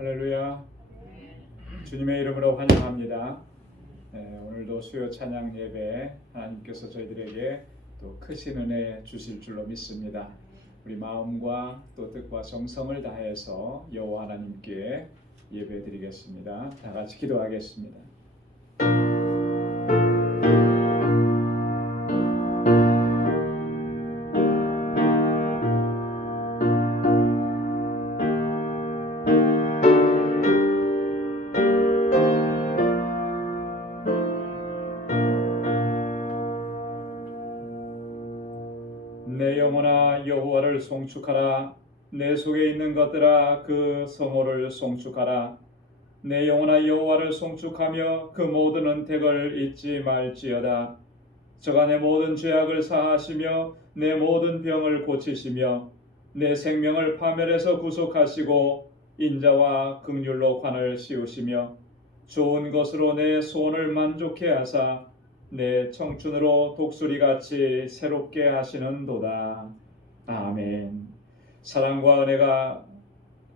할렐루야. 주님의 이름으로 환영합니다. 오늘도 수요 찬양 예배 하나님께서 저희들에게 또 크신 은혜 주실 줄로 믿습니다. 우리 마음과 또 뜻과 정성을 다해서 여호와 하나님께 예배드리겠습니다. 다 같이 기도하겠습니다. 내 영혼아 여호와를 송축하라. 내 속에 있는 것들아 그 성호를 송축하라. 내 영혼아 여호와를 송축하며 그 모든 은택을 잊지 말지어다. 저가 내 모든 죄악을 사하시며 내 모든 병을 고치시며 내 생명을 파멸에서 구속하시고 인자와 긍휼로 관을 씌우시며 좋은 것으로 내 소원을 만족해 하사 내 청춘으로 독수리같이 새롭게 하시는도다. 아멘. 사랑과 은혜가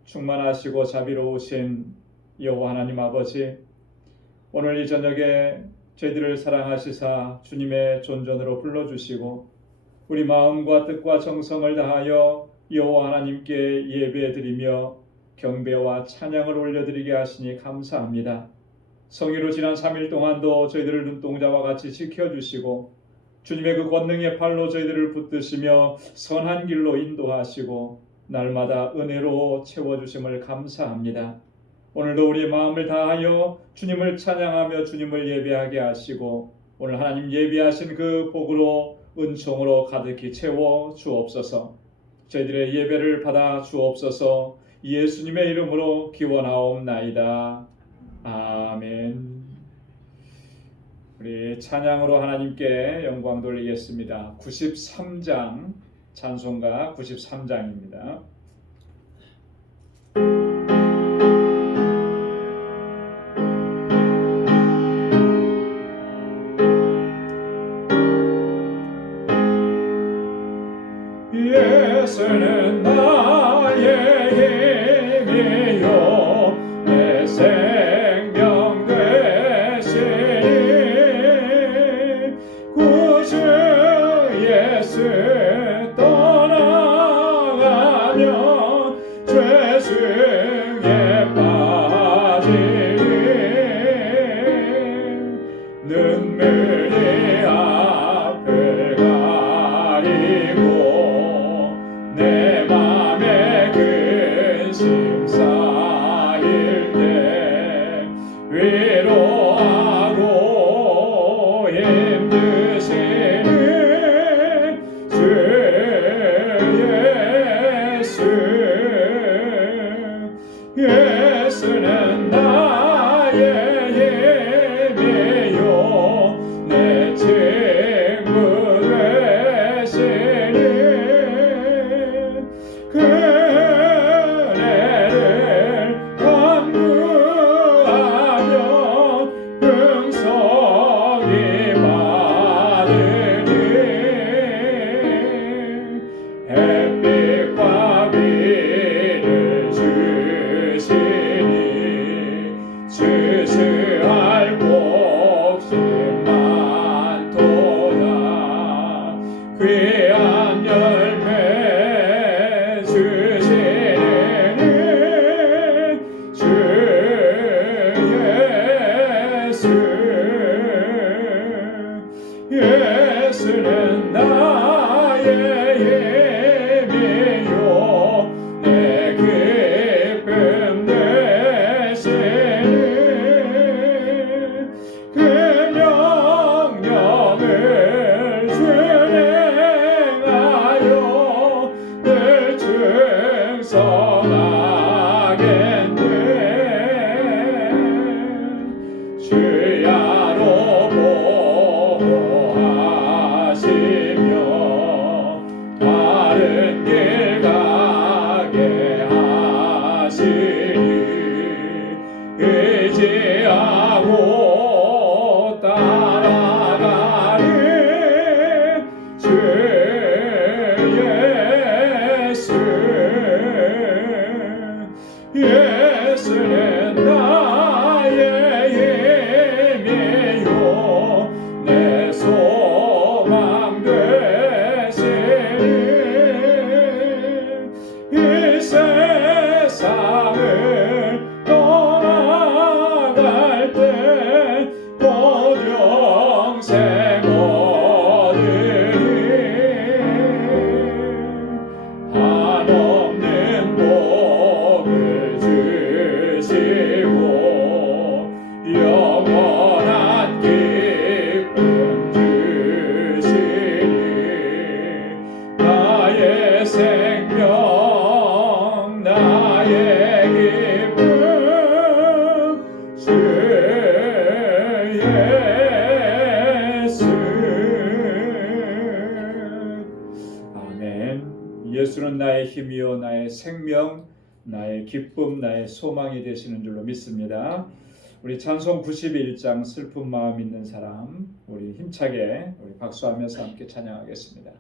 충만하시고 자비로우신 여호와 하나님 아버지, 오늘 이 저녁에 저희들을 사랑하시사 주님의 존전으로 불러주시고 우리 마음과 뜻과 정성을 다하여 여호와 하나님께 예배드리며 경배와 찬양을 올려드리게 하시니 감사합니다. 성의로 지난 3일 동안도 저희들을 눈동자와 같이 지켜주시고 주님의 그 권능의 팔로 저희들을 붙드시며 선한 길로 인도하시고 날마다 은혜로 채워주심을 감사합니다. 오늘도 우리의 마음을 다하여 주님을 찬양하며 주님을 예배하게 하시고 오늘 하나님 예비하신 그 복으로 은총으로 가득히 채워 주옵소서. 저희들의 예배를 받아 주옵소서. 예수님의 이름으로 기원하옵나이다. 아멘. 우리 찬양으로 하나님께 영광 돌리겠습니다. 93장 찬송가 93장입니다. 예수는 나의 힘이요 내 생명 되시니 구주 예수 떠나가면 죄 중에 빠지니 눈물이 앞을 가리고 내 맘에 근심 쌓일 때 위로하고 힘드시는 주 예수. 예수는 나의 힘이요 내 친구 되시니 그네를 간구하며 응성이 받으니 햇빛과 비를 주시니 주시할 복심 많도다. 귀한 열매 주시는 주 예수. 예수는 나의 힘이요 내 기쁨 되시니 그 명령을 준행하여 늘 충성하겠네. 주야로 보호하시며 곧 영생 얻으리 한없는 복을 주시고 영원한 기쁨 주시니 나의 생명 나의 기쁨 주 예수. 아멘. 예수는 나의 힘이요 나의 생명 나의 기쁨 나의 소망이 되시는 줄로 믿습니다. 우리 찬송 91장 슬픈 마음 있는 사람 우리 힘차게 우리 박수하면서 함께 찬양하겠습니다.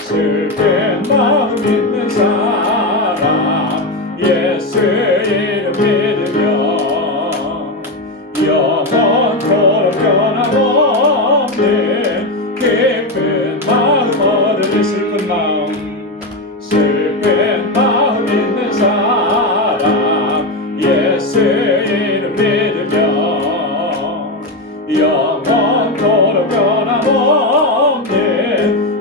슬픈 마음 있는 사람 예수 이름 믿으며 영원토록 변함없는 기쁜 마음 얻으리 슬픈 마음 있는 사람 예수 이름 믿으며 영원토록 변함없는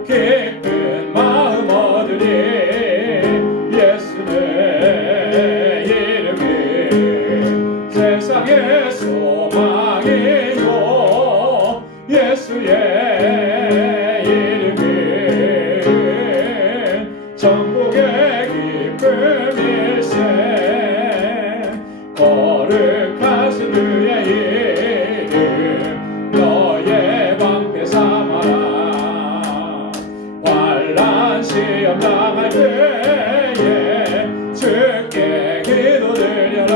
기쁜 마음 얻으리 예수의 이름이 세상의 소망이요 예수의 이름이 천국의 기쁨일세 거룩하신 그의 이름 너의 방패 삼아라 환난 시험 당할 때에 주께 기도드려라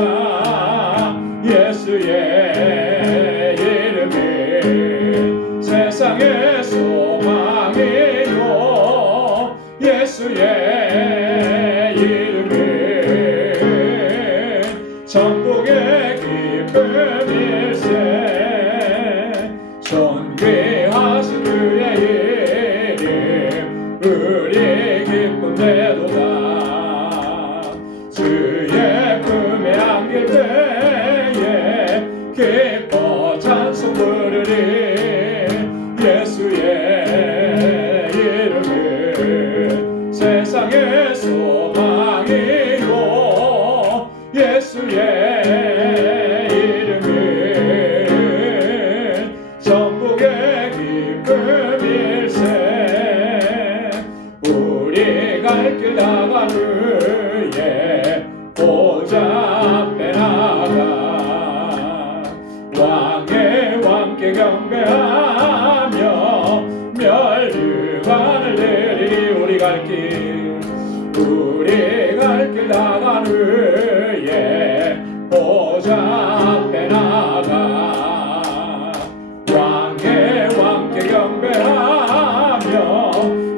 예수의 이름이 세상의 소망이요 예수의 이름이 천국의 기쁨일세 존귀하신 그의 이름 우리 기쁨 되도다 주의 품에 안길 때에 기뻐 찬송 부르리 예수의 이름은 세상의 소망이요 예수의 이름은 천국의 기쁨일세 우리 갈 길 나간 후에 보좌 앞에 나가 왕의 왕께 경배하며 멸류관을 내리리 우리 갈 길 나간 후에 보좌 앞에 나가 왕의 왕께 경배하며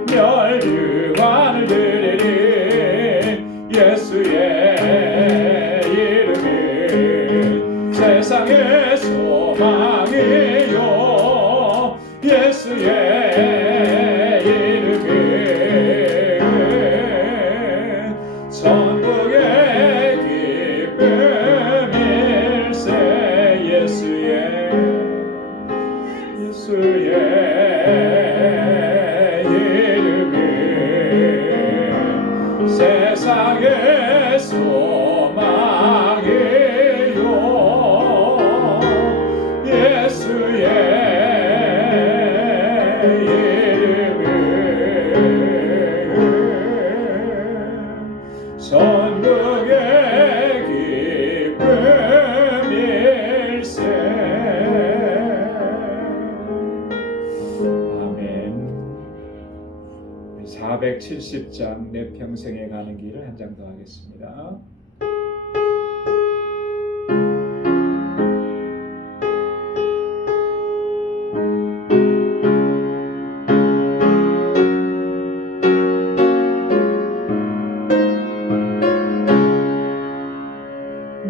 멸류관을 드리리 예수의 이름이 세상의 소망이요 예수의 이름이 천국의 기쁨일세 예수의 이름이 세상의 소망이요 예수의 이름이 천국의 기쁨일세. 아멘. 470장 내 평생에 가는 길을 한 장 더 하겠습니다.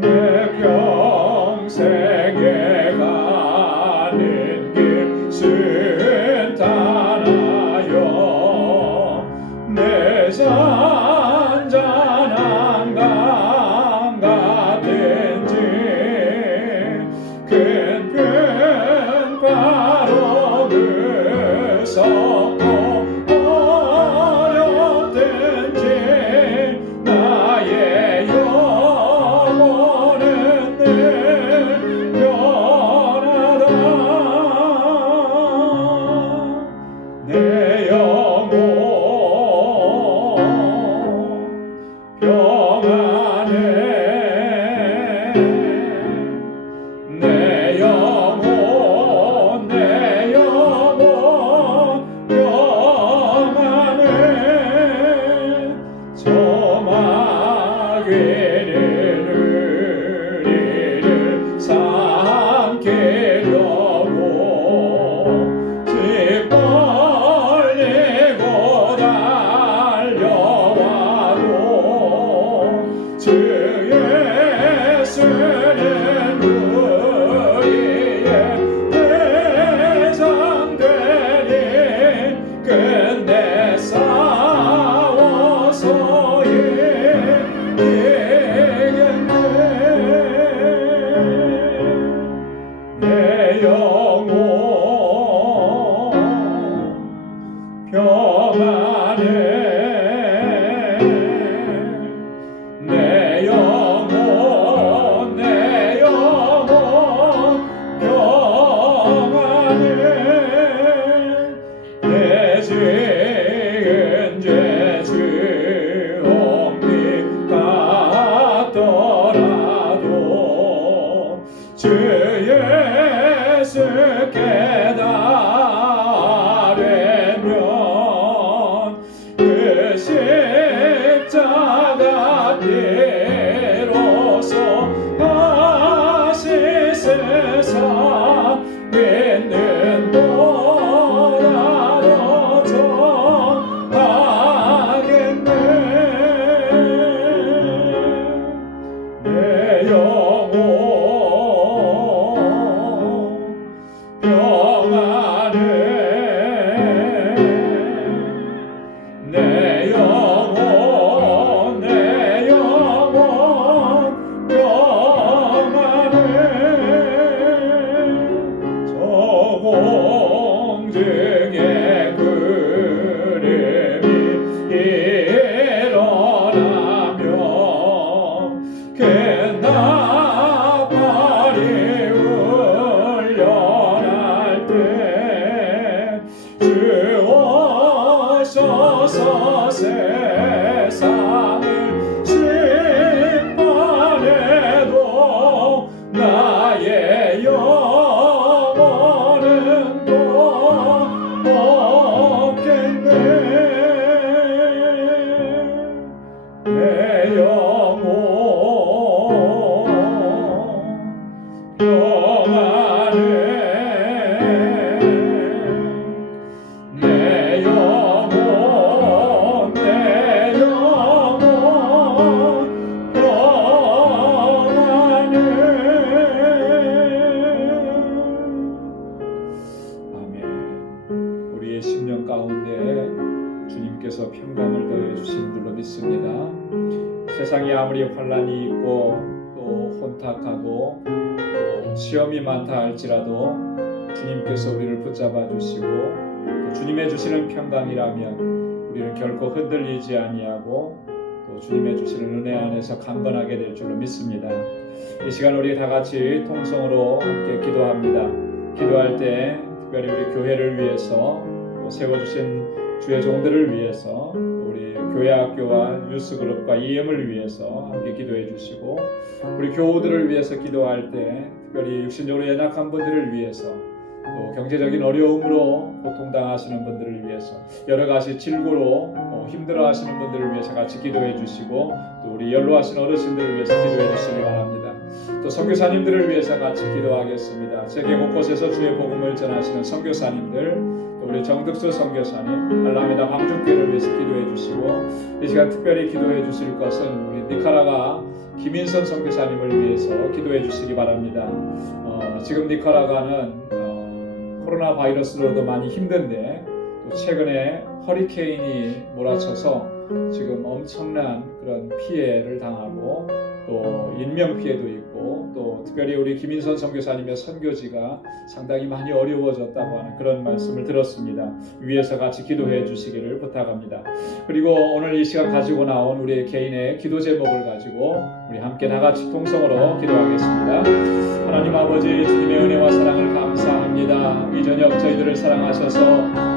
내 평생에 가는 길 순탄하여 내 영혼 내 영혼 평안해 내 지은 죄 주홍빛 같더라도 주 예수 깨달으면 그 십자가 비로소 다시 세상 믿는 보라로 정하겠네 내 영혼 평안해 내 영혼 내 영혼 평안해 저 공중의 그림이 일어나며 그 나팔이 울려날 때 주 오셔서 세상을 심판해도 나의 영혼은 또 없겠네 내 영혼 평안해 내 영혼 내 영혼 평안해 아멘. 우리의 심령 가운데 주님께서 평강을 더해 주신 줄로 믿습니다. 세상에 아무리 환난이 있고 또 혼탁하고 또 시험이 많다 할지라도 주님께서 우리를 붙잡아 주시고 또 주님의 주시는 평강이라면 우리는 결코 흔들리지 아니하고 또 주님의 주시는 은혜 안에서 강건하게 될 줄로 믿습니다. 이 시간 우리 다 같이 통성으로 함께 기도합니다. 기도할 때 특별히 우리 교회를 위해서 또 세워주신 주의 종들을 위해서 우리 교회 학교와 뉴스그룹과 EM을 위해서 함께 기도해 주시고 우리 교우들을 위해서 기도할 때 특별히 육신적으로 연약한 분들을 위해서 또 경제적인 어려움으로 고통당하시는 분들을 위해서 여러 가지 질고로 힘들어하시는 분들을 위해서 같이 기도해 주시고 또 우리 연로하신 어르신들을 위해서 기도해 주시기 바랍니다. 또 선교사님들을 위해서 같이 기도하겠습니다. 세계 곳곳에서 주의 복음을 전하시는 선교사님들 또 우리 정득수 선교사님 알라메다 방주교회를 위해서 기도해 주시고 이 시간 특별히 기도해 주실 것은 우리 니카라과 김인선 선교사님을 위해서 기도해 주시기 바랍니다. 지금 니카라과는 코로나 바이러스로도 많이 힘든데 또 최근에 허리케인이 몰아쳐서 지금 엄청난 그런 피해를 당하고 또 인명피해도 있고 또 특별히 우리 김인선 선교사님의 선교지가 상당히 많이 어려워졌다고 하는 그런 말씀을 들었습니다. 위에서 같이 기도해 주시기를 부탁합니다. 그리고 오늘 이 시간 가지고 나온 우리의 개인의 기도 제목을 가지고 우리 함께 다 같이 통성으로 기도하겠습니다. 하나님 아버지 주님의 은혜와 사랑을 감사합니다. 이 저녁 저희들을 사랑하셔서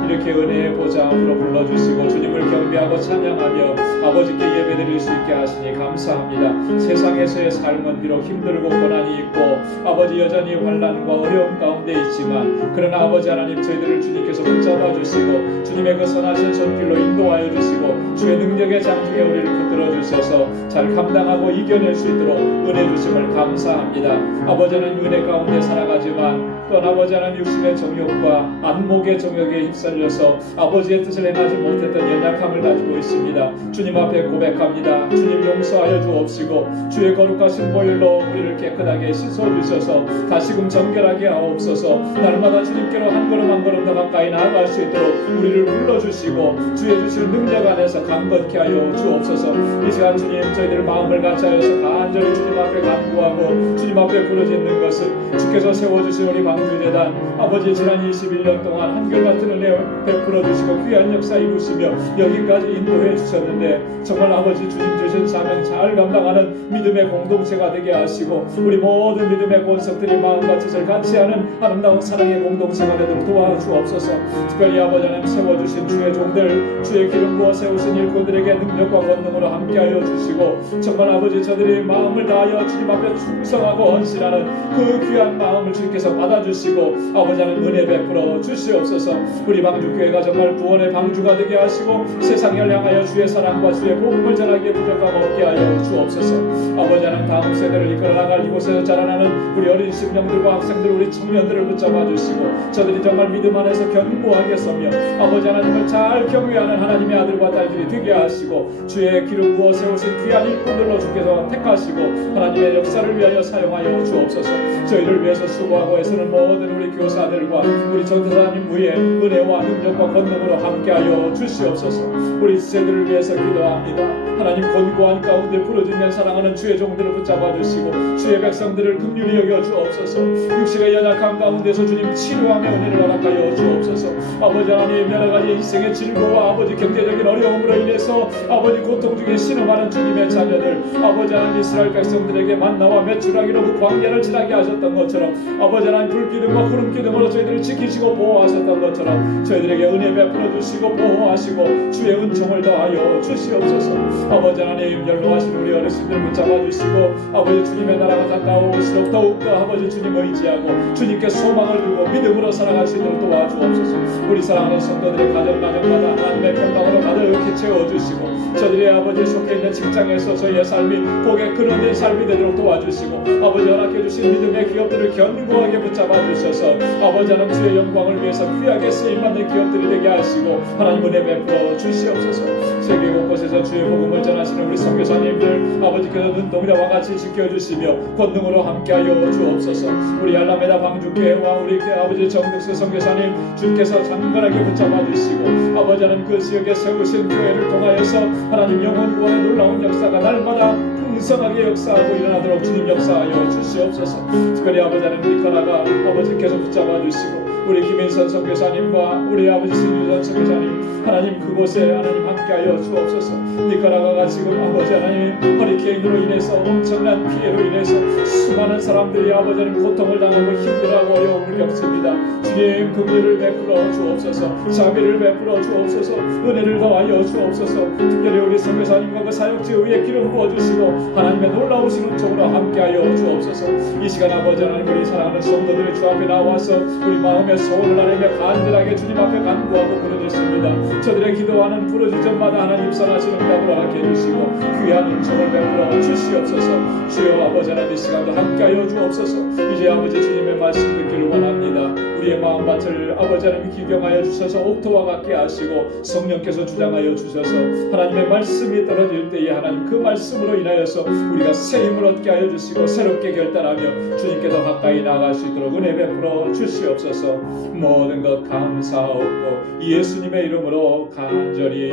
이렇게 은혜의 보좌 앞으로 불러주시고 주님을 경배하고 찬양하며 아버지께 예배드릴 수 있게 하시니 감사합니다. 세상에서의 삶은 비록 힘들고 고난이 있고 아버지 여전히 환난과 어려움 가운데 있지만 그러나 아버지 하나님 저희들을 주님께서 붙잡아 주시고 주님의 그 선하신 손길로 인도하여 주시고 주의 능력의 장중에 우리를 붙들어 주셔서 잘 감당하고 이겨낼 수 있도록 은혜 주심을 감사합니다. 아버지는 은혜 가운데 살아가지만 또한 아버지 하나님 육신의 정욕과 안목의 정욕에 휩쓸려서 아버지의 뜻을 행하지 못했던 연약함을 가지고 있습니다. 주님 앞에 고백합니다. 주님 용서하여 주옵시고 주의 거룩하신 보혈로 우리를 깨끗하게 씻어주셔서 다시금 정결하게 하옵소서. 날마다 주님께로 한 걸음 한 걸음 더 가까이 나아갈 수 있도록 우리를 불러주시고 주의 주시는 능력 안에서 강건케 하여 주옵소서. 이 시간 주님 저희들 마음을 같이 하여서 간절히 주님 앞에 간구하고 주님 앞에 부르짖는 것은 주께서 세워주신 우리 방주재단 아버지 지난 21년 동안 한결같은 은혜 베풀어 주시고 귀한 역사 이루시며 여기까지 인도해 주셨는데 정말 아버지 주님 주신 사명 잘 감당하는 믿음의 공동체가 되게 하시고 우리 모든 믿음의 권속들이 마음과 뜻을 같이 하는 아름다운 사랑의 공동체가 되도록 도와주옵소서. 특별히 아버지 하나님 세워주신 주의 종들, 주의 기름 부어 세우신 일꾼들에게 능력과 권능으로 함께하여 주시고 정말 아버지 저들이 마음을 다하여 주님 앞에 충성하고 헌신하는 그 귀한 마음을 주님께서 받아주시고 아버지 하나님 은혜 베풀어 주시옵소서. 우리 방주교회가 정말 구원의 방주가 되게 하시고 세상을 향하여 주의 사랑과 주의 복음을 전하기에 부족함 없게 하여 주옵소서. 아버지 하나님 다음 세대를 이끌어 나갈 이곳에서 자라나는 우리 어린 심령들과 학생들, 우리 청년들을 붙잡아 주시고 저들이 정말 믿음 안에서 견고하게 서며 아버지 하나님을 잘 경외하는 하나님의 아들과 딸들이 되게 하시고 주의 기름 부어 세우신 귀한 일꾼들로 주께서 택하시고 하나님의 역사를 위하여 사용하여 주옵소서. 저희를 위해서 수고하고 애쓰는 모든 우리 교사들과 우리 전도사님 위에 은혜와 능력과 권능으로 함께하여 주시옵소서. 우리 세대를 위해서 기도합니다. 하나님 권고한 가운데 부르짖는 사랑하는 주의 종들을 붙잡아 주시고 주의 백성들을 긍휼히 여겨 주옵소서. 육신의 연약함 가운데서 주님 치료함의 은혜를 허락하여 주옵소서. 아버지 하나님 여러 가지 인생의 질고와 아버지 경제적인 어려움으로 인해서 아버지 고통 중에 신음하는 주님의 자녀들, 아버지 하나님 이스라엘 백성들에게 만나와 메추라기로 그 광야를 지나게 하셨던 것처럼 아버지 하나님 불기둥과 구름기둥으로 저희들을 지키시고 보호하셨던 것처럼 저희들에게 은혜 베풀어 주시고 보호하시고 주의 은총을 더하여 주시옵소서. 아버지 하나님 연로하신 우리 어르신들 붙잡아 주시고 아버지 주님의 나라가 가까우실수록 더욱더 아버지 주님 의지하고 주님께 소망을 두고 믿음으로 살아갈 수 있도록 도와주옵소서. 우리 사랑하는 성도들의 가정마다 하나님의 평강으로 가득히 채워주시고 저들의 아버지 속해 있는 직장에서 저희의 삶이 복에 근원된 삶이 되도록 도와주시고 아버지 허락해 주신 믿음의 기업들을 견고하게 붙잡아 주셔서 아버지 하나님 주의 영광을 위해서 귀하게 쓰임받는 기업들이 되게 하시고 하나님 은혜 베풀어 주시옵소서. 세계 곳곳에서 주의 복음을 전하시는 우리 선교사님들 아버지께서 눈동자와 같이 지켜주시며 권능으로 함께하여 주옵소서. 우리 알라메다 방주교회와 우리 아버지 정득수 선교사님 주께서 장관하게 붙잡아 주시고 아버지 하나님 그 지역에 세우신 교회를 통하여서 하나님 영혼 구원의 놀라운 역사가 날마다 풍성하게 역사하고 일어나도록 주님 역사하여 주시옵소서. 특별히 아버지 하나님 니카라가 아버지께서 붙잡아 주시고 우리 김인선 선교사님과 우리 아버지 신유선 선교사님 하나님 그곳에 하나님 함께하여 주옵소서. 니카라가가 지금 아버지 하나님 허리케인으로 인해서 엄청난 피해로 인해서 수많은 사람들이 아버지 하나님 고통을 당하고 힘들어하고 어려움을 겪습니다. 주님 긍휼을 베풀어 주옵소서. 자비를 베풀어 주옵소서. 은혜를 더하여 주옵소서. 특별히 우리 선교사님과 그 사역지 위에 기름 부어주시고 하나님의 놀라우신 은총으로 함께하여 주옵소서. 이 시간 아버지 하나님 우리 사랑하는 성도들이 주 앞에 나와서 우리 마음의 소원을 하나님의 간절하게 주님 앞에 간구하고 부르짖습니다. 저들의 기도하는 부르짖음마다 하나님 선하시는 응답을 허락해 주시고 귀한 은총을 베풀어 주시옵소서. 주여 아버지 하나님 이 시간도 함께하여 주옵소서. 이제 아버지 주님의 말씀 듣기를 원합니다. 우리의 마음밭을 아버지 하나님 기경하여 주셔서 옥토와 같게 하시고 성령께서 주장하여 주셔서 하나님의 말씀이 떨어질 때에 하나님 그 말씀으로 인하여서 우리가 새 힘을 얻게 하여 주시고 새롭게 결단하며 주님께 더 가까이 나아갈 수 있도록 은혜 베풀어 주시옵소서. 모든 것 감사하옵고 예수님의 이름으로 간절히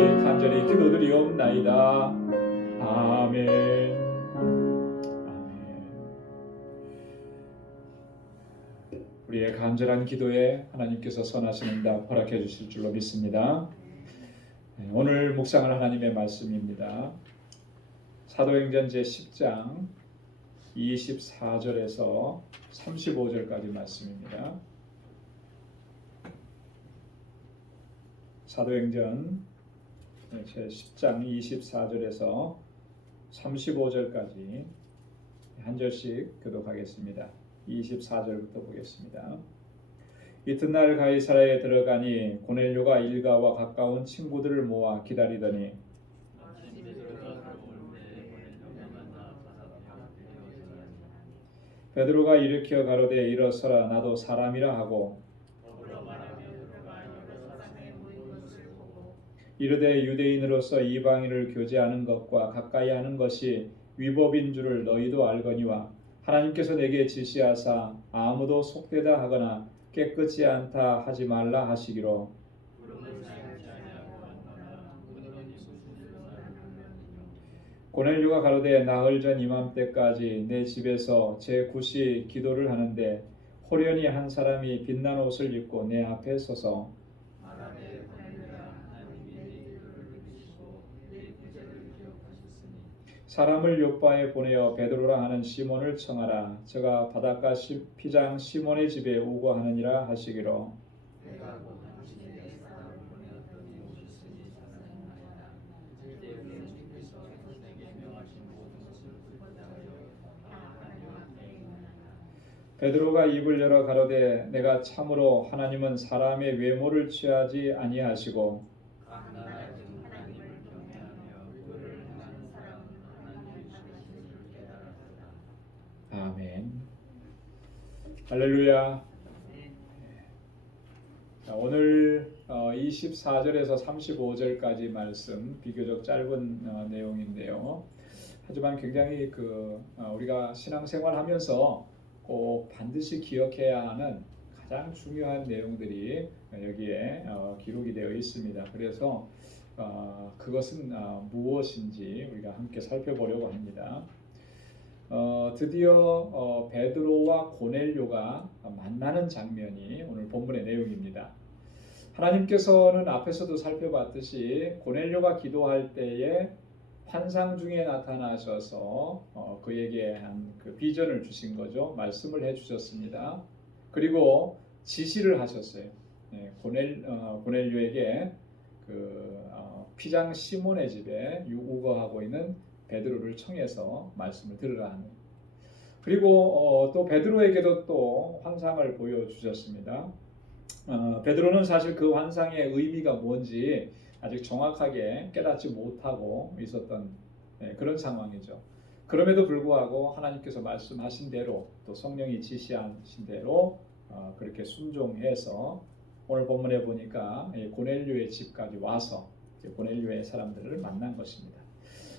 기도드리옵나이다. 아멘. 우리의 간절한 기도에 하나님께서 선하신 응답 허락해 주실 줄로 믿습니다. 오늘 묵상할 하나님의 말씀입니다. 사도행전 제10장 24절에서 35절까지 말씀입니다. 사도행전 제10장 24절에서 35절까지 한 절씩 교독하겠습니다. 24절부터 보겠습니다. 이튿날 가이사랴에 들어가니 고넬료가 일가와 가까운 친구들을 모아 기다리더니 베드로가 일으켜 가로되 일어서라 나도 사람이라 하고 이르되 유대인으로서 이방인을 교제하는 것과 가까이 하는 것이 위법인 줄을 너희도 알거니와 하나님께서 내게 지시하사 아무도 속되다 하거나 깨끗지 않다 하지 말라 하시기로 고넬료가 가로되 나흘 전 이맘때까지 내 집에서 제9시 기도를 하는데 호련히 한 사람이 빛난 옷을 입고 내 앞에 서서 사람을 요바에 보내어 베드로라 하는 시몬을 청하라. 저가 바닷가 피장 시몬의 집에 오고 하느니라 하시기로. 내가 곧 당신에게 사람을 보내었더니 오실 수있으니 자사나이다. 이때 우리는 주께서 내게 명하신 모든 것을 붙잡으려 다 알려드리나이다. 베드로가 입을 열어 가로되 내가 참으로 하나님은 사람의 외모를 취하지 아니하시고 각 나라 중 하나님을 경외하며 그를 행하는 사람은 하나님의 주신 줄 깨달았다. 아멘. 할렐루야. 자, 오늘 24절에서 35절까지 말씀 비교적 짧은 내용인데요. 하지만 굉장히 우리가 신앙생활하면서 꼭 반드시 기억해야 하는 가장 중요한 내용들이 여기에 기록이 되어 있습니다. 그래서 그것은 무엇인지 우리가 함께 살펴보려고 합니다. 드디어 베드로와 고넬료가 만나는 장면이 오늘 본문의 내용입니다. 하나님께서는 앞에서도 살펴봤듯이 고넬료가 기도할 때에 환상 중에 나타나셔서 그에게 한 그 비전을 주신 거죠. 말씀을 해주셨습니다. 그리고 지시를 하셨어요. 고넬료에게 피장 시몬의 집에 우거하고 있는 베드로를 청해서 말씀을 들으라 하는. 그리고 또 베드로에게도 또 환상을 보여주셨습니다. 베드로는 사실 그 환상의 의미가 뭔지 아직 정확하게 깨닫지 못하고 있었던 그런 상황이죠. 그럼에도 불구하고 하나님께서 말씀하신 대로 또 성령이 지시하신 대로 그렇게 순종해서 오늘 본문에 보니까 고넬료의 집까지 와서 고넬료의 사람들을 만난 것입니다.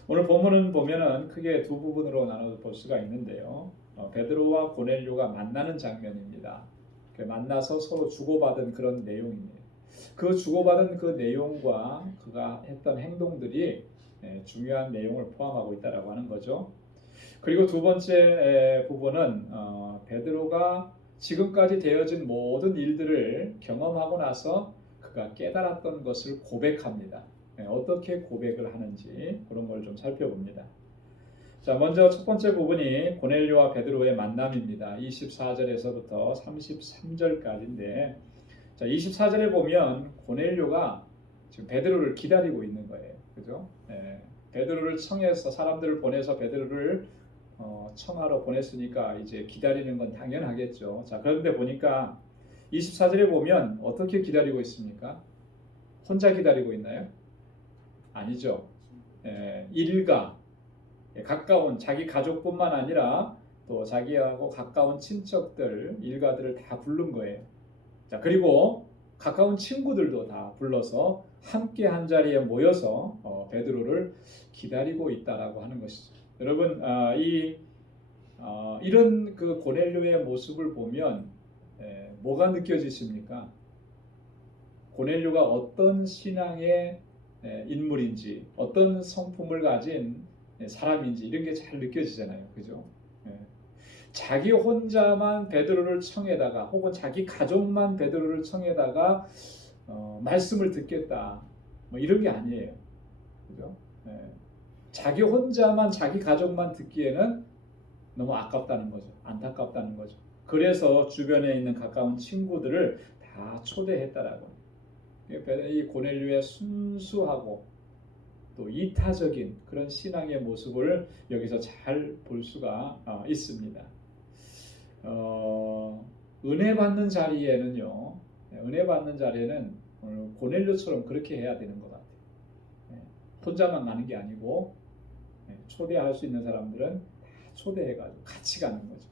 오늘 본문은 보면은 크게 두 부분으로 나눠 볼 수가 있는데요. 베드로와 고넬료가 만나는 장면입니다. 만나서 서로 주고받은 그런 내용입니다. 그 주고받은 그 내용과 그가 했던 행동들이 중요한 내용을 포함하고 있다라고 하는 거죠. 그리고 두 번째 부분은 베드로가 지금까지 되어진 모든 일들을 경험하고 나서 그가 깨달았던 것을 고백합니다. 어떻게 고백을 하는지 그런 걸 좀 살펴봅니다. 자, 먼저 첫 번째 부분이 고넬료와 베드로의 만남입니다. 24절에서부터 33절까지인데, 자, 24절에 보면 고넬료가 지금 베드로를 기다리고 있는 거예요. 그죠? 베드로를 청해서 사람들을 보내서 베드로를 청하러 보냈으니까 이제 기다리는 건 당연하겠죠. 자, 그런데 보니까 24절에 보면 어떻게 기다리고 있습니까? 혼자 기다리고 있나요? 아니죠. 일가, 가까운 자기 가족뿐만 아니라 또 자기하고 가까운 친척들, 일가들을 다 부른 거예요. 자, 그리고 가까운 친구들도 다 불러서 함께 한 자리에 모여서 베드로를 기다리고 있다라고 하는 것이죠. 여러분, 이런 그 고넬료의 모습을 보면 뭐가 느껴지십니까? 고넬료가 어떤 신앙의 인물인지, 어떤 성품을 가진 사람인지 이런 게 잘 느껴지잖아요. 그죠? 자기 혼자만 베드로를 청해다가 혹은 자기 가족만 베드로를 청해다가 말씀을 듣겠다 뭐 이런 게 아니에요. 그죠? 자기 혼자만 자기 가족만 듣기에는 너무 아깝다는 거죠. 안타깝다는 거죠. 그래서 주변에 있는 가까운 친구들을 다 초대했다라고. 이 고넬료의 순수하고 또 이타적인 그런 신앙의 모습을 여기서 잘 볼 수가 있습니다. 은혜 받는 자리에는요, 은혜 받는 자리에는 고넬료처럼 그렇게 해야 되는 것 같아요. 혼자만 가는 게 아니고 초대할 수 있는 사람들은 다 초대해가지고 같이 가는 거죠.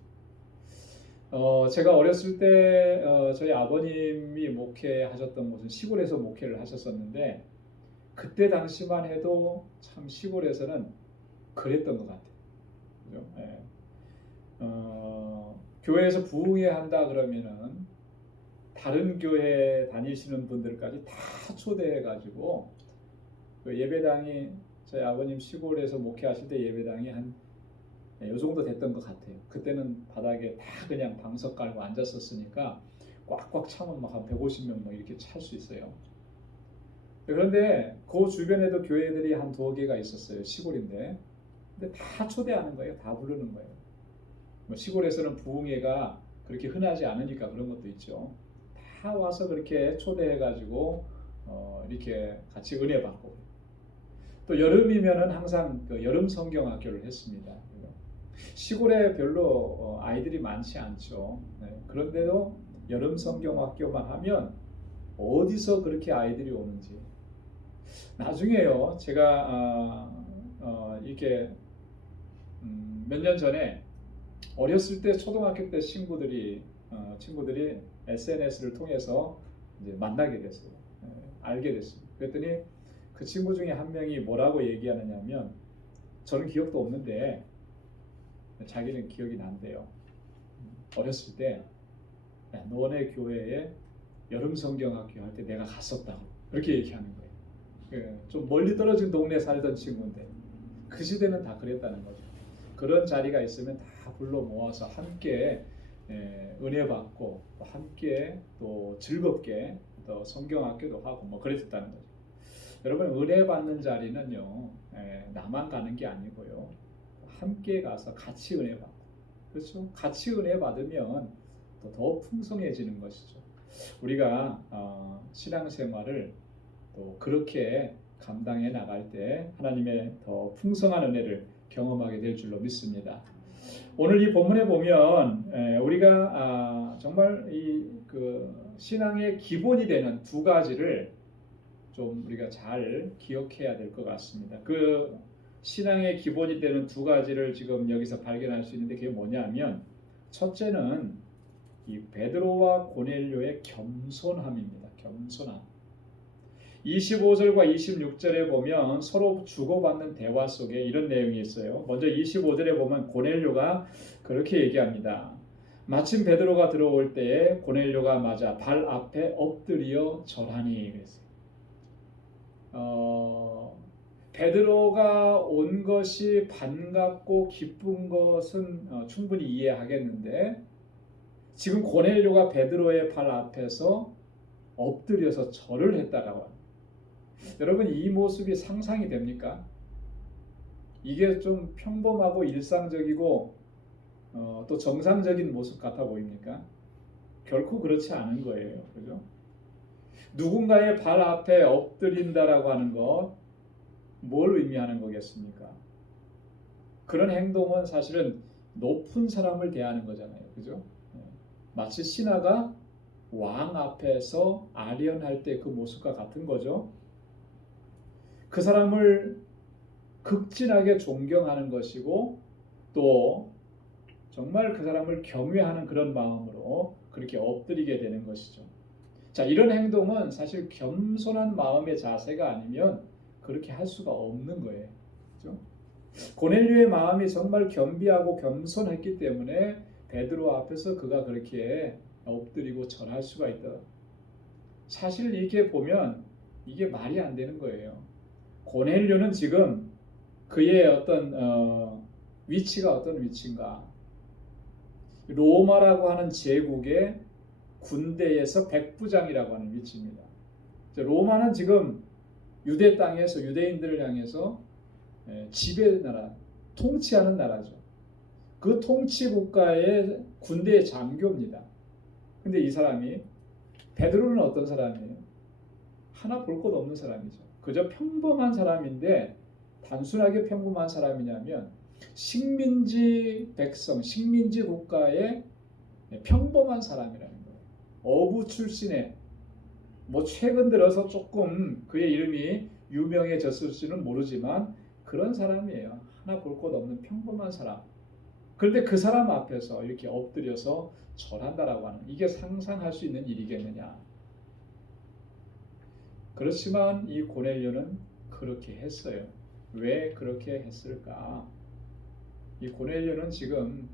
제가 어렸을 때 저희 아버님이 목회하셨던 곳은 시골에서 목회를 하셨었는데 그때 당시만 해도 참 시골에서는 그랬던 것 같아요. 그죠? 교회에서 부흥회 한다 그러면은 다른 교회 다니시는 분들까지 다 초대해가지고 그 예배당이 저희 아버님 시골에서 목회하실 때 예배당이 한 요 정도 됐던 것 같아요. 그때는 바닥에 다 그냥 방석 깔고 앉았었으니까 꽉꽉 차면 막 한 150명 막 이렇게 찰 수 있어요. 그런데 그 주변에도 교회들이 한 2개가 있었어요. 시골인데. 근데 다 초대하는 거예요. 다 부르는 거예요. 뭐 시골에서는 부흥회가 그렇게 흔하지 않으니까 그런 것도 있죠. 다 와서 그렇게 초대해가지고 이렇게 같이 은혜 받고, 또 여름이면은 항상 그 여름 성경학교를 했습니다. 시골에 별로 아이들이 많지 않죠. 네. 그런데도 여름 성경학교만 하면 어디서 그렇게 아이들이 오는지. 나중에요, 제가 이렇게 몇 년 전에 어렸을 때 초등학교 때 친구들이 SNS를 통해서 이제 만나게 됐어요. 알게 됐어요. 그랬더니 그 친구 중에 한 명이 뭐라고 얘기하느냐면, 저는 기억도 없는데 자기는 기억이 난대요. 어렸을 때 너네 교회에 여름 성경학교 할 때 내가 갔었다고 그렇게 얘기하는 거예요. 좀 멀리 떨어진 동네에 살던 친구인데 그 시대는 다 그랬다는 거죠. 그런 자리가 있으면 다 불러 모아서 함께 은혜 받고 함께 또 즐겁게 또 성경학교도 하고 뭐 그랬었다는 거죠. 여러분, 은혜 받는 자리는요, 나만 가는 게 아니고요, 함께 가서 같이 은혜 받고, 그렇죠? 같이 은혜 받으면 더 풍성해지는 것이죠. 우리가 신앙생활을 또 그렇게 감당해 나갈 때 하나님의 더 풍성한 은혜를 경험하게 될 줄로 믿습니다. 오늘 이 본문에 보면 우리가 정말 그 신앙의 기본이 되는 두 가지를 좀 우리가 잘 기억해야 될 것 같습니다. 그 신앙의 기본이 되는 두 가지를 지금 여기서 발견할 수 있는데 그게 뭐냐면, 첫째는 이 베드로와 고넬료의 겸손함입니다. 겸손함. 25절과 26절에 보면 서로 주고받는 대화 속에 이런 내용이 있어요. 먼저 25절에 보면 고넬료가 그렇게 얘기합니다. 마침 베드로가 들어올 때에 고넬료가 맞아 발 앞에 엎드려 절하니 그랬어요. 베드로가 온 것이 반갑고 기쁜 것은 충분히 이해하겠는데, 지금 고넬료가 베드로의 발 앞에서 엎드려서 절을 했다라고 합니다. 여러분, 이 모습이 상상이 됩니까? 이게 좀 평범하고 일상적이고 또 정상적인 모습 같아 보입니까? 결코 그렇지 않은 거예요. 그죠? 누군가의 발 앞에 엎드린다라고 하는 것, 뭘 의미하는 거겠습니까? 그런 행동은 사실은 높은 사람을 대하는 거잖아요. 그죠? 마치 신하가 왕 앞에서 아련할 때 그 모습과 같은 거죠. 그 사람을 극진하게 존경하는 것이고, 또 정말 그 사람을 경외하는 그런 마음으로 그렇게 엎드리게 되는 것이죠. 자, 이런 행동은 사실 겸손한 마음의 자세가 아니면 그렇게 할 수가 없는 거예요. 그렇죠? 고넬료의 마음이 정말 겸비하고 겸손했기 때문에 베드로 앞에서 그가 그렇게 엎드리고 절할 수가 있다. 사실 이렇게 보면 이게 말이 안 되는 거예요. 고넬료는 지금 그의 어떤 위치가 어떤 위치인가? 로마라고 하는 제국의 군대에서 백부장이라고 하는 위치입니다. 로마는 지금 유대 땅에서 유대인들을 향해서 지배 나라, 통치하는 나라죠. 그 통치 국가의 군대의 장교입니다. 근데 이 사람이, 베드로는 어떤 사람이에요? 하나 볼 것 없는 사람이죠. 그저 평범한 사람인데, 단순하게 평범한 사람이냐면 식민지 백성, 식민지 국가의 평범한 사람이라는 거예요. 어부 출신의, 뭐 최근 들어서 조금 그의 이름이 유명해졌을지는 모르지만 그런 사람이에요. 하나 볼 것 없는 평범한 사람. 그런데 그 사람 앞에서 이렇게 엎드려서 절한다라고 하는, 이게 상상할 수 있는 일이겠느냐? 그렇지만 이 고넬료는 그렇게 했어요. 왜 그렇게 했을까? 이 고넬료는 지금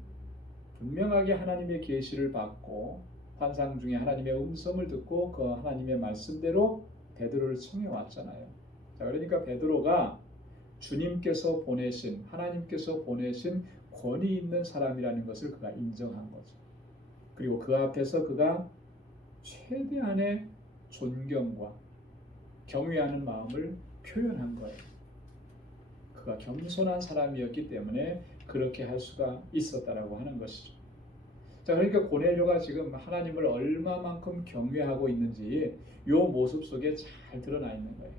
분명하게 하나님의 계시를 받고 환상 중에 하나님의 음성을 듣고 그 하나님의 말씀대로 베드로를 청해 왔잖아요. 자, 그러니까 베드로가 주님께서 보내신, 하나님께서 보내신 권위 있는 사람이라는 것을 그가 인정한 거죠. 그리고 그 앞에서 그가 최대한의 존경과 경외하는 마음을 표현한 거예요. 그가 겸손한 사람이었기 때문에 그렇게 할 수가 있었다라고 하는 것이죠. 자, 그러니까 고넬료가 지금 하나님을 얼마만큼 경외하고 있는지 이 모습 속에 잘 드러나 있는 거예요.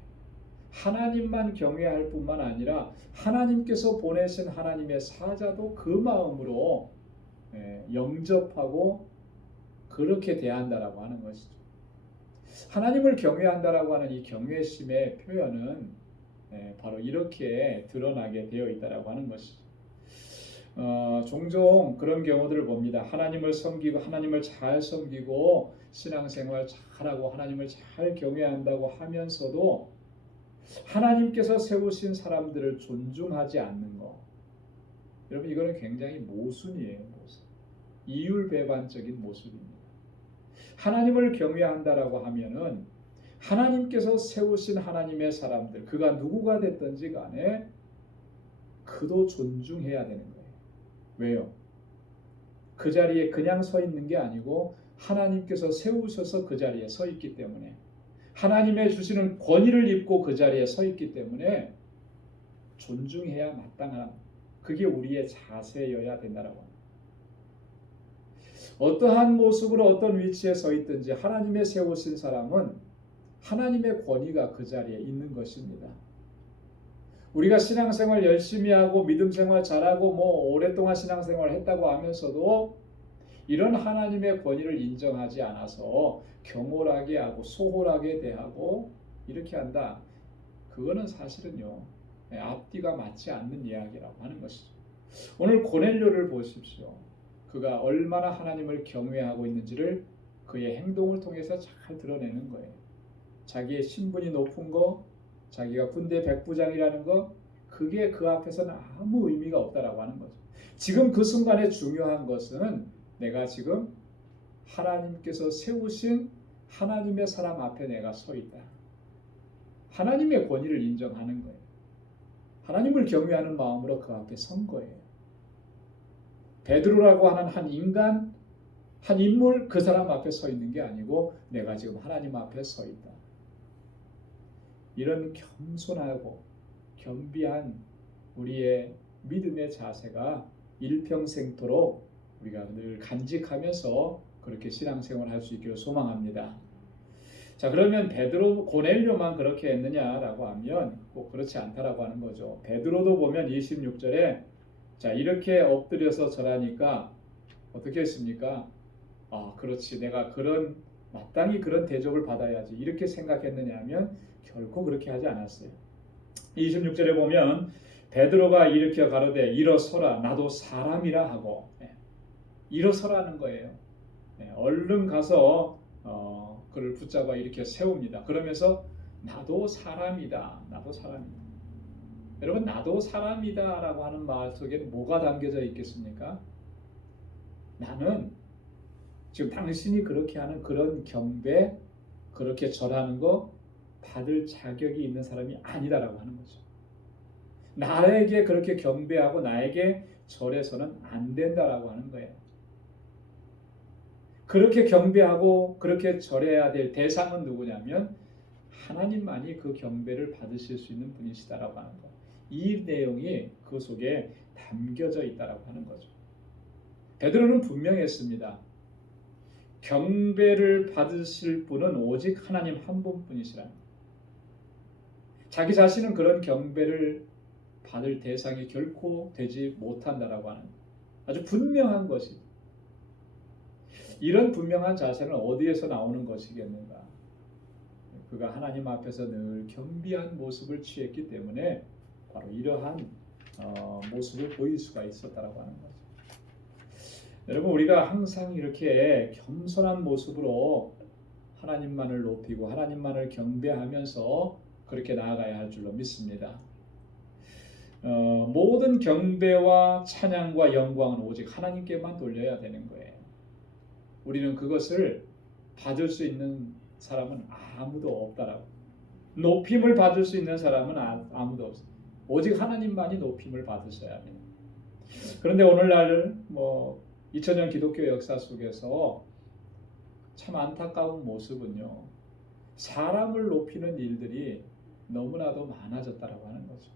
하나님만 경외할 뿐만 아니라 하나님께서 보내신 하나님의 사자도 그 마음으로 영접하고 그렇게 대한다라고 하는 것이죠. 하나님을 경외한다라고 하는 이 경외심의 표현은 바로 이렇게 드러나게 되어 있다라고 하는 것이죠. 종종 그런 경우들을 봅니다. 하나님을 섬기고 하나님을 잘 섬기고 신앙생활 잘하고 하나님을 잘 경외한다고 하면서도 하나님께서 세우신 사람들을 존중하지 않는 것. 여러분 이거는 굉장히 모순이에요. 모순. 이율배반적인 모습입니다. 하나님을 경외한다라고 하면은 하나님께서 세우신 하나님의 사람들, 그가 누구가 됐든지 간에 그도 존중해야 되는 거예요. 왜요? 그 자리에 그냥 서 있는 게 아니고 하나님께서 세우셔서 그 자리에 서 있기 때문에 하나님의 주시는 권위를 입고 그 자리에 서 있기 때문에 존중해야 마땅한 그게 우리의 자세여야 된다라고 합니다. 어떠한 모습으로 어떤 위치에 서 있든지 하나님의 세우신 사람은 하나님의 권위가 그 자리에 있는 것입니다. 우리가 신앙생활 열심히 하고 믿음생활 잘하고 오랫동안 신앙생활을 했다고 하면서도 이런 하나님의 권위를 인정하지 않아서 경홀하게 하고 소홀하게 대하고 이렇게 한다. 그거는 사실은요. 앞뒤가 맞지 않는 이야기라고 하는 것이죠. 오늘 고넬료를 보십시오. 그가 얼마나 하나님을 경외하고 있는지를 그의 행동을 통해서 잘 드러내는 거예요. 자기의 신분이 높은 거, 자기가 군대 백부장이라는 거, 그게 그 앞에서는 아무 의미가 없다라고 하는 거죠. 지금 그 순간에 중요한 것은 내가 지금 하나님께서 세우신 하나님의 사람 앞에 내가 서 있다. 하나님의 권위를 인정하는 거예요. 하나님을 경외하는 마음으로 그 앞에 선 거예요. 베드로라고 하는 한 인간, 한 인물 그 사람 앞에 서 있는 게 아니고 내가 지금 하나님 앞에 서 있다. 이런 겸손하고 겸비한 우리의 믿음의 자세가 일평생토록 우리가 늘 간직하면서 그렇게 신앙생활을 할 수 있기를 소망합니다. 자, 그러면 베드로, 고넬료만 그렇게 했느냐라고 하면 꼭 그렇지 않다라고 하는 거죠. 베드로도 보면 26절에 자, 이렇게 엎드려서 절하니까 어떻게 했습니까? 그렇지. 내가 마땅히 그런 대접을 받아야지. 이렇게 생각했느냐 하면 결코 그렇게 하지 않았어요. 26절에 보면 베드로가 일으켜 가로되 일어서라 나도 사람이라 하고 일어서라는 거예요. 얼른 가서 그를 붙잡아 이렇게 세웁니다. 그러면서 나도 사람이다. 나도 사람이다. 여러분 나도 사람이다 라고 하는 말 속에 뭐가 담겨져 있겠습니까? 나는 지금 당신이 그렇게 하는 그런 경배, 그렇게 절하는 거 받을 자격이 있는 사람이 아니다라고 하는 거죠. 나에게 그렇게 경배하고 나에게 절해서는 안 된다라고 하는 거예요. 그렇게 경배하고 그렇게 절해야 될 대상은 누구냐면 하나님만이 그 경배를 받으실 수 있는 분이시다라고 하는 거예요. 이 내용이 그 속에 담겨져 있다라고 하는 거죠. 베드로는 분명했습니다. 경배를 받으실 분은 오직 하나님 한 분뿐이시라는 거예요. 자기 자신은 그런 경배를 받을 대상이 결코 되지 못한다라고 하는 아주 분명한 것이. 이런 분명한 자세는 어디에서 나오는 것이겠는가? 그가 하나님 앞에서 늘 겸비한 모습을 취했기 때문에 바로 이러한 모습을 보일 수가 있었다라고 하는 거죠. 여러분 우리가 항상 이렇게 겸손한 모습으로 하나님만을 높이고 하나님만을 경배하면서 그렇게 나아가야 할 줄로 믿습니다. 모든 경배와 찬양과 영광은 오직 하나님께만 돌려야 되는 거예요. 우리는 그것을 받을 수 있는 사람은 아무도 없다라고. 높임을 받을 수 있는 사람은 아무도 없어요. 오직 하나님만이 높임을 받으셔야 합니다. 그런데 오늘날 2000년 기독교 역사 속에서 참 안타까운 모습은요. 사람을 높이는 일들이 너무나도 많아졌다라고 하는 거죠.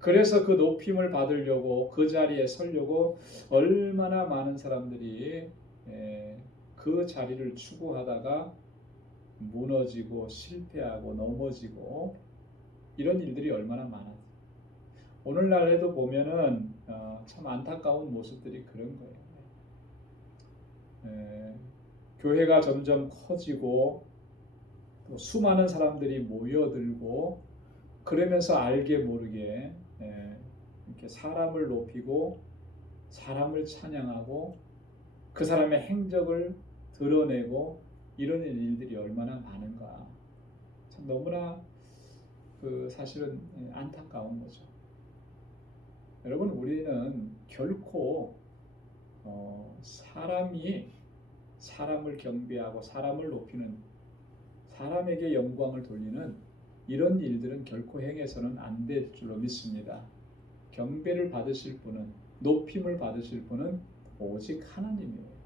그래서 그 높임을 받으려고 그 자리에 서려고 얼마나 많은 사람들이 그 자리를 추구하다가 무너지고 실패하고 넘어지고 이런 일들이 얼마나 많아요. 오늘날에도 보면은 참 안타까운 모습들이 그런 거예요. 교회가 점점 커지고 또 수많은 사람들이 모여들고 그러면서 알게 모르게 이렇게 사람을 높이고 사람을 찬양하고 그 사람의 행적을 드러내고 이런 일들이 얼마나 많은가. 참 너무나 사실은 안타까운 거죠. 여러분, 우리는 결코 사람이 사람을 경배하고 사람을 높이는, 사람에게 영광을 돌리는 이런 일들은 결코 행해서는 안 될 줄로 믿습니다. 경배를 받으실 분은, 높임을 받으실 분은 오직 하나님이에요.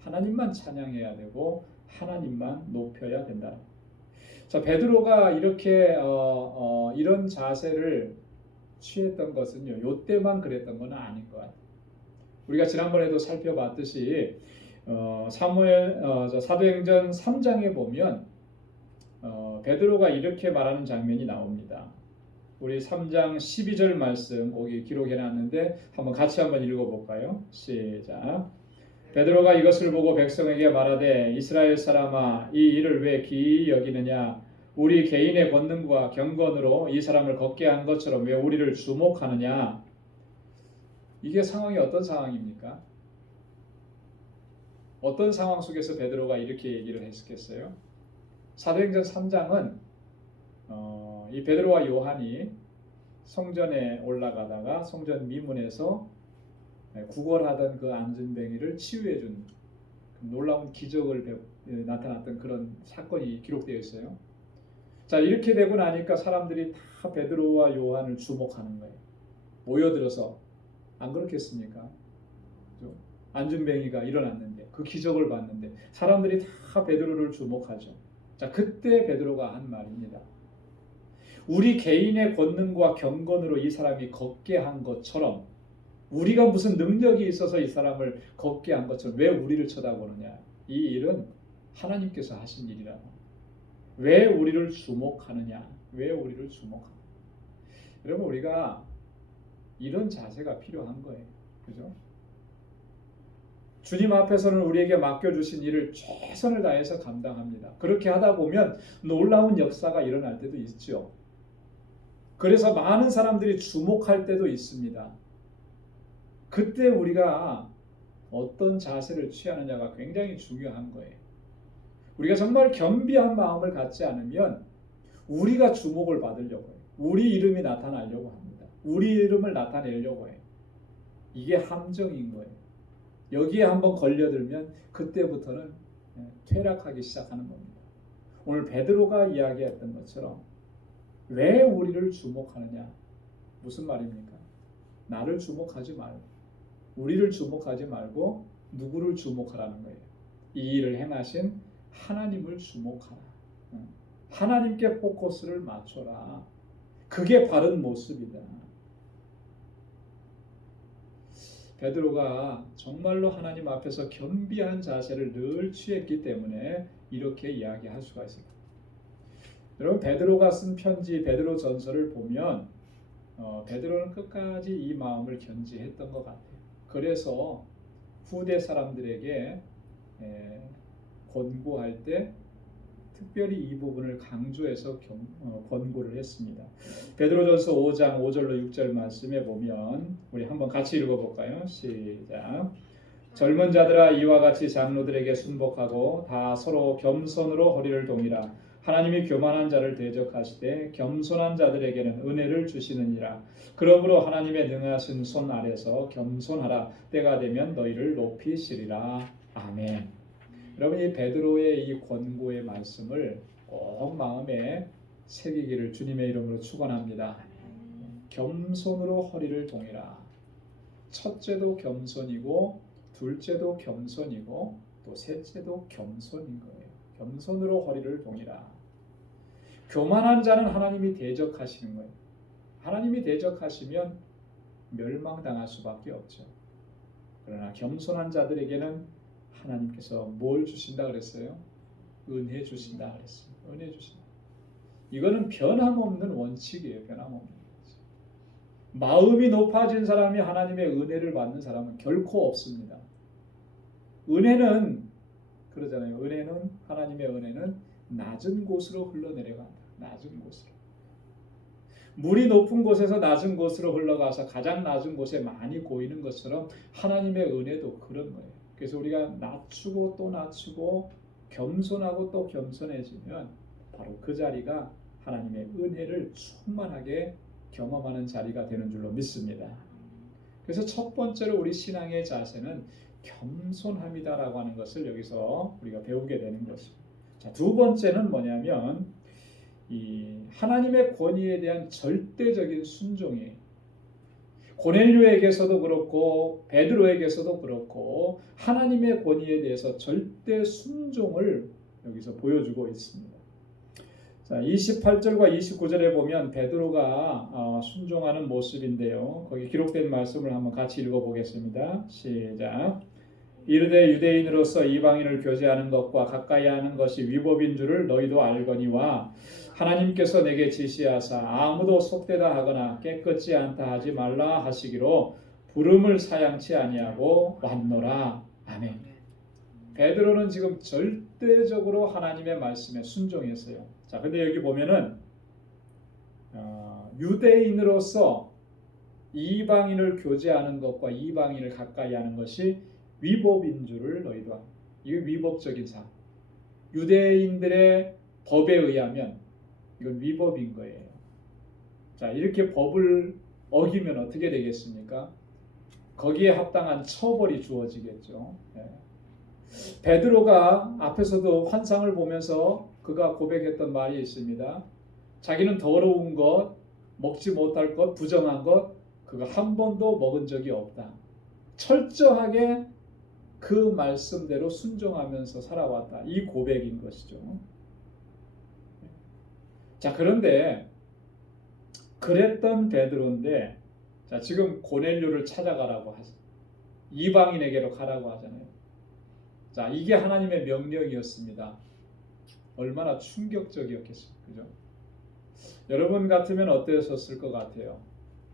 하나님만 찬양해야 되고 하나님만 높여야 된다. 자, 베드로가 이렇게 이런 자세를 취했던 것은요, 요때만 그랬던 건 아닌 것 같아요. 우리가 지난번에도 살펴봤듯이 사도행전 3장에 보면 베드로가 이렇게 말하는 장면이 나옵니다. 우리 3장 12절 말씀 거기 기록해 놨는데 같이 한번 읽어볼까요? 시작. 베드로가 이것을 보고 백성에게 말하되 이스라엘 사람아, 이 일을 왜 기이 여기느냐? 우리 개인의 권능과 경건으로 이 사람을 걷게 한 것처럼 왜 우리를 주목하느냐? 이게 상황이 어떤 상황입니까? 어떤 상황 속에서 베드로가 이렇게 얘기를 했겠어요? 사도행전 3장은 이 베드로와 요한이 성전에 올라가다가 성전 미문에서 구걸하던 그 안진뱅이를 치유해 준 놀라운 기적을 나타났던 그런 사건이 기록되어 있어요. 자, 이렇게 되고 나니까 사람들이 다 베드로와 요한을 주목하는 거예요. 모여들어서. 안 그렇겠습니까? 안진뱅이가 일어났는데 그 기적을 봤는데 사람들이 다 베드로를 주목하죠. 자, 그때 베드로가 한 말입니다. 우리 개인의 권능과 경건으로 이 사람이 걷게 한 것처럼, 우리가 무슨 능력이 있어서 이 사람을 걷게 한 것처럼 왜 우리를 쳐다보느냐? 이 일은 하나님께서 하신 일이라고. 왜 우리를 주목하느냐? 왜 우리를 주목하느냐? 여러분, 우리가 이런 자세가 필요한 거예요. 그죠? 주님 앞에서는 우리에게 맡겨주신 일을 최선을 다해서 감당합니다. 그렇게 하다 보면 놀라운 역사가 일어날 때도 있죠. 그래서 많은 사람들이 주목할 때도 있습니다. 그때 우리가 어떤 자세를 취하느냐가 굉장히 중요한 거예요. 우리가 정말 겸비한 마음을 갖지 않으면 우리가 주목을 받으려고 해요. 우리 이름이 나타나려고 합니다. 우리 이름을 나타내려고 해요. 이게 함정인 거예요. 여기에 한번 걸려들면 그때부터는 퇴락하기 시작하는 겁니다. 오늘 베드로가 이야기했던 것처럼 왜 우리를 주목하느냐? 무슨 말입니까? 나를 주목하지 말고 우리를 주목하지 말고 누구를 주목하라는 거예요. 이 일을 행하신 하나님을 주목하라. 하나님께 포커스를 맞춰라. 그게 바른 모습이다. 베드로가 정말로 하나님 앞에서 겸비한 자세를 늘 취했기 때문에 이렇게 이야기할 수가 있습니다. 여러분, 베드로가 쓴 편지 베드로 전서를 보면 베드로는 끝까지 이 마음을 견지했던 것 같아요. 그래서 후대 사람들에게 권고할 때 특별히 이 부분을 강조해서 권고를 했습니다. 베드로전서 5장 5절로 6절 말씀에 보면 우리 한번 같이 읽어볼까요? 시작. 젊은 자들아, 이와 같이 장로들에게 순복하고 다 서로 겸손으로 허리를 동이라. 하나님이 교만한 자를 대적하시되 겸손한 자들에게는 은혜를 주시느니라. 그러므로 하나님의 능하신 손 아래서 겸손하라. 때가 되면 너희를 높이시리라. 아멘. 여러분, 이 베드로의 이 권고의 말씀을 꼭 마음에 새기기를 주님의 이름으로 축원합니다. 겸손으로 허리를 동이라. 첫째도 겸손이고 둘째도 겸손이고 또 셋째도 겸손인 거예요. 겸손으로 허리를 동이라. 교만한 자는 하나님이 대적하시는 거예요. 하나님이 대적하시면 멸망당할 수밖에 없죠. 그러나 겸손한 자들에게는 하나님께서 뭘 주신다 그랬어요? 은혜 주신다 그랬어요. 은혜 주신다. 이거는 변함없는 원칙이에요. 변함없는 원칙. 마음이 높아진 사람이 하나님의 은혜를 받는 사람은 결코 없습니다. 은혜는 그러잖아요. 은혜는 하나님의 은혜는 낮은 곳으로 흘러내려간다. 낮은 곳으로. 물이 높은 곳에서 낮은 곳으로 흘러가서 가장 낮은 곳에 많이 고이는 것처럼 하나님의 은혜도 그런 거예요. 그래서 우리가 낮추고 또 낮추고 겸손하고 또 겸손해지면 바로 그 자리가 하나님의 은혜를 충만하게 경험하는 자리가 되는 줄로 믿습니다. 그래서 첫 번째로 우리 신앙의 자세는 겸손함이다라고 하는 것을 여기서 우리가 배우게 되는 것입니다. 자, 두 번째는 뭐냐면 이 하나님의 권위에 대한 절대적인 순종이에요. 고넬료에게서도 그렇고 베드로에게서도 그렇고 하나님의 권위에 대해서 절대 순종을 여기서 보여주고 있습니다. 자, 28절과 29절에 보면 베드로가 순종하는 모습인데요. 거기 기록된 말씀을 한번 같이 읽어보겠습니다. 시작. 이르되 유대인으로서 이방인을 교제하는 것과 가까이 하는 것이 위법인 줄을 너희도 알거니와 하나님께서 내게 지시하사 아무도 속되다 하거나 깨끗지 않다 하지 말라 하시기로 부름을 사양치 아니하고 왔노라. 아멘. 베드로는 지금 절대적으로 하나님의 말씀에 순종했어요. 자, 근데 여기 보면은 유대인으로서 이방인을 교제하는 것과 이방인을 가까이 하는 것이 위법인 줄을 너희도 알고. 이게 위법적인 삶. 유대인들의 법에 의하면 이건 위법인 거예요. 자, 이렇게 법을 어기면 어떻게 되겠습니까? 거기에 합당한 처벌이 주어지겠죠. 네. 베드로가 앞에서도 환상을 보면서 그가 고백했던 말이 있습니다. 자기는 더러운 것, 먹지 못할 것, 부정한 것 그거 한 번도 먹은 적이 없다. 철저하게 그 말씀대로 순종하면서 살아왔다. 이 고백인 것이죠. 자, 그런데 그랬던 베드로인데 자, 지금 고넬료를 찾아가라고 하죠. 이방인에게로 가라고 하잖아요. 자, 이게 하나님의 명령이었습니다. 얼마나 충격적이었겠어요. 그죠? 여러분 같으면 어떠셨을 것 같아요?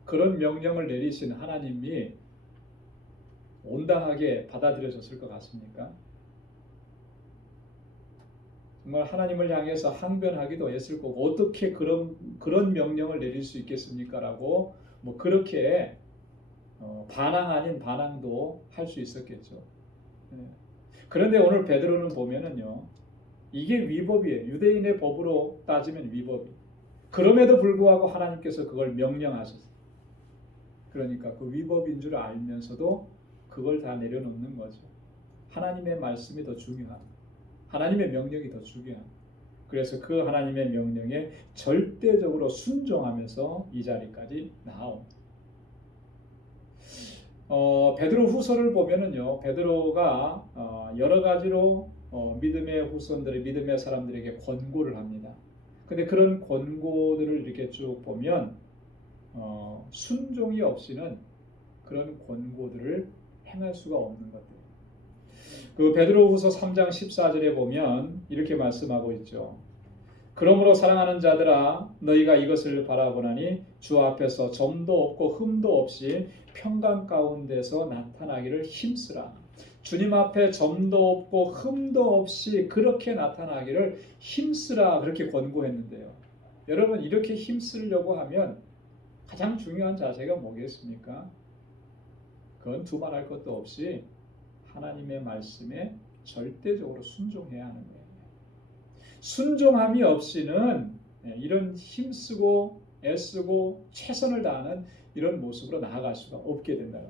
그런 명령을 내리신 하나님이 온당하게 받아들여졌을 것 같습니까? 정말 하나님을 향해서 항변하기도 했을 거고 어떻게 그런 명령을 내릴 수 있겠습니까? 라고 뭐 그렇게 반항 아닌 반항도 할 수 있었겠죠. 네. 그런데 오늘 베드로는 보면은요, 이게 위법이에요. 유대인의 법으로 따지면 위법이. 그럼에도 불구하고 하나님께서 그걸 명령하셨어요. 그러니까 그 위법인 줄 알면서도 그걸 다 내려놓는 거죠. 하나님의 말씀이 더 중요한, 하나님의 명령이 더 중요한. 그래서 그 하나님의 명령에 절대적으로 순종하면서 이 자리까지 나옵니다. 베드로 후서를 보면은요, 베드로가 여러 가지로 믿음의 후손들의 믿음의 사람들에게 권고를 합니다. 근데 그런 권고들을 이렇게 쭉 보면 순종이 없이는 그런 권고들을 행할 수가 없는 것들. 그 베드로후서 3장 14절에 보면 이렇게 말씀하고 있죠. 그러므로 사랑하는 자들아 너희가 이것을 바라보나니 주 앞에서 점도 없고 흠도 없이 평강 가운데서 나타나기를 힘쓰라. 주님 앞에 점도 없고 흠도 없이 그렇게 나타나기를 힘쓰라 그렇게 권고했는데요. 여러분 이렇게 힘쓰려고 하면 가장 중요한 자세가 뭐겠습니까? 그건 두말할 것도 없이 하나님의 말씀에 절대적으로 순종해야 하는 거예요. 순종함이 없이는 이런 힘쓰고 애쓰고 최선을 다하는 이런 모습으로 나아갈 수가 없게 된다.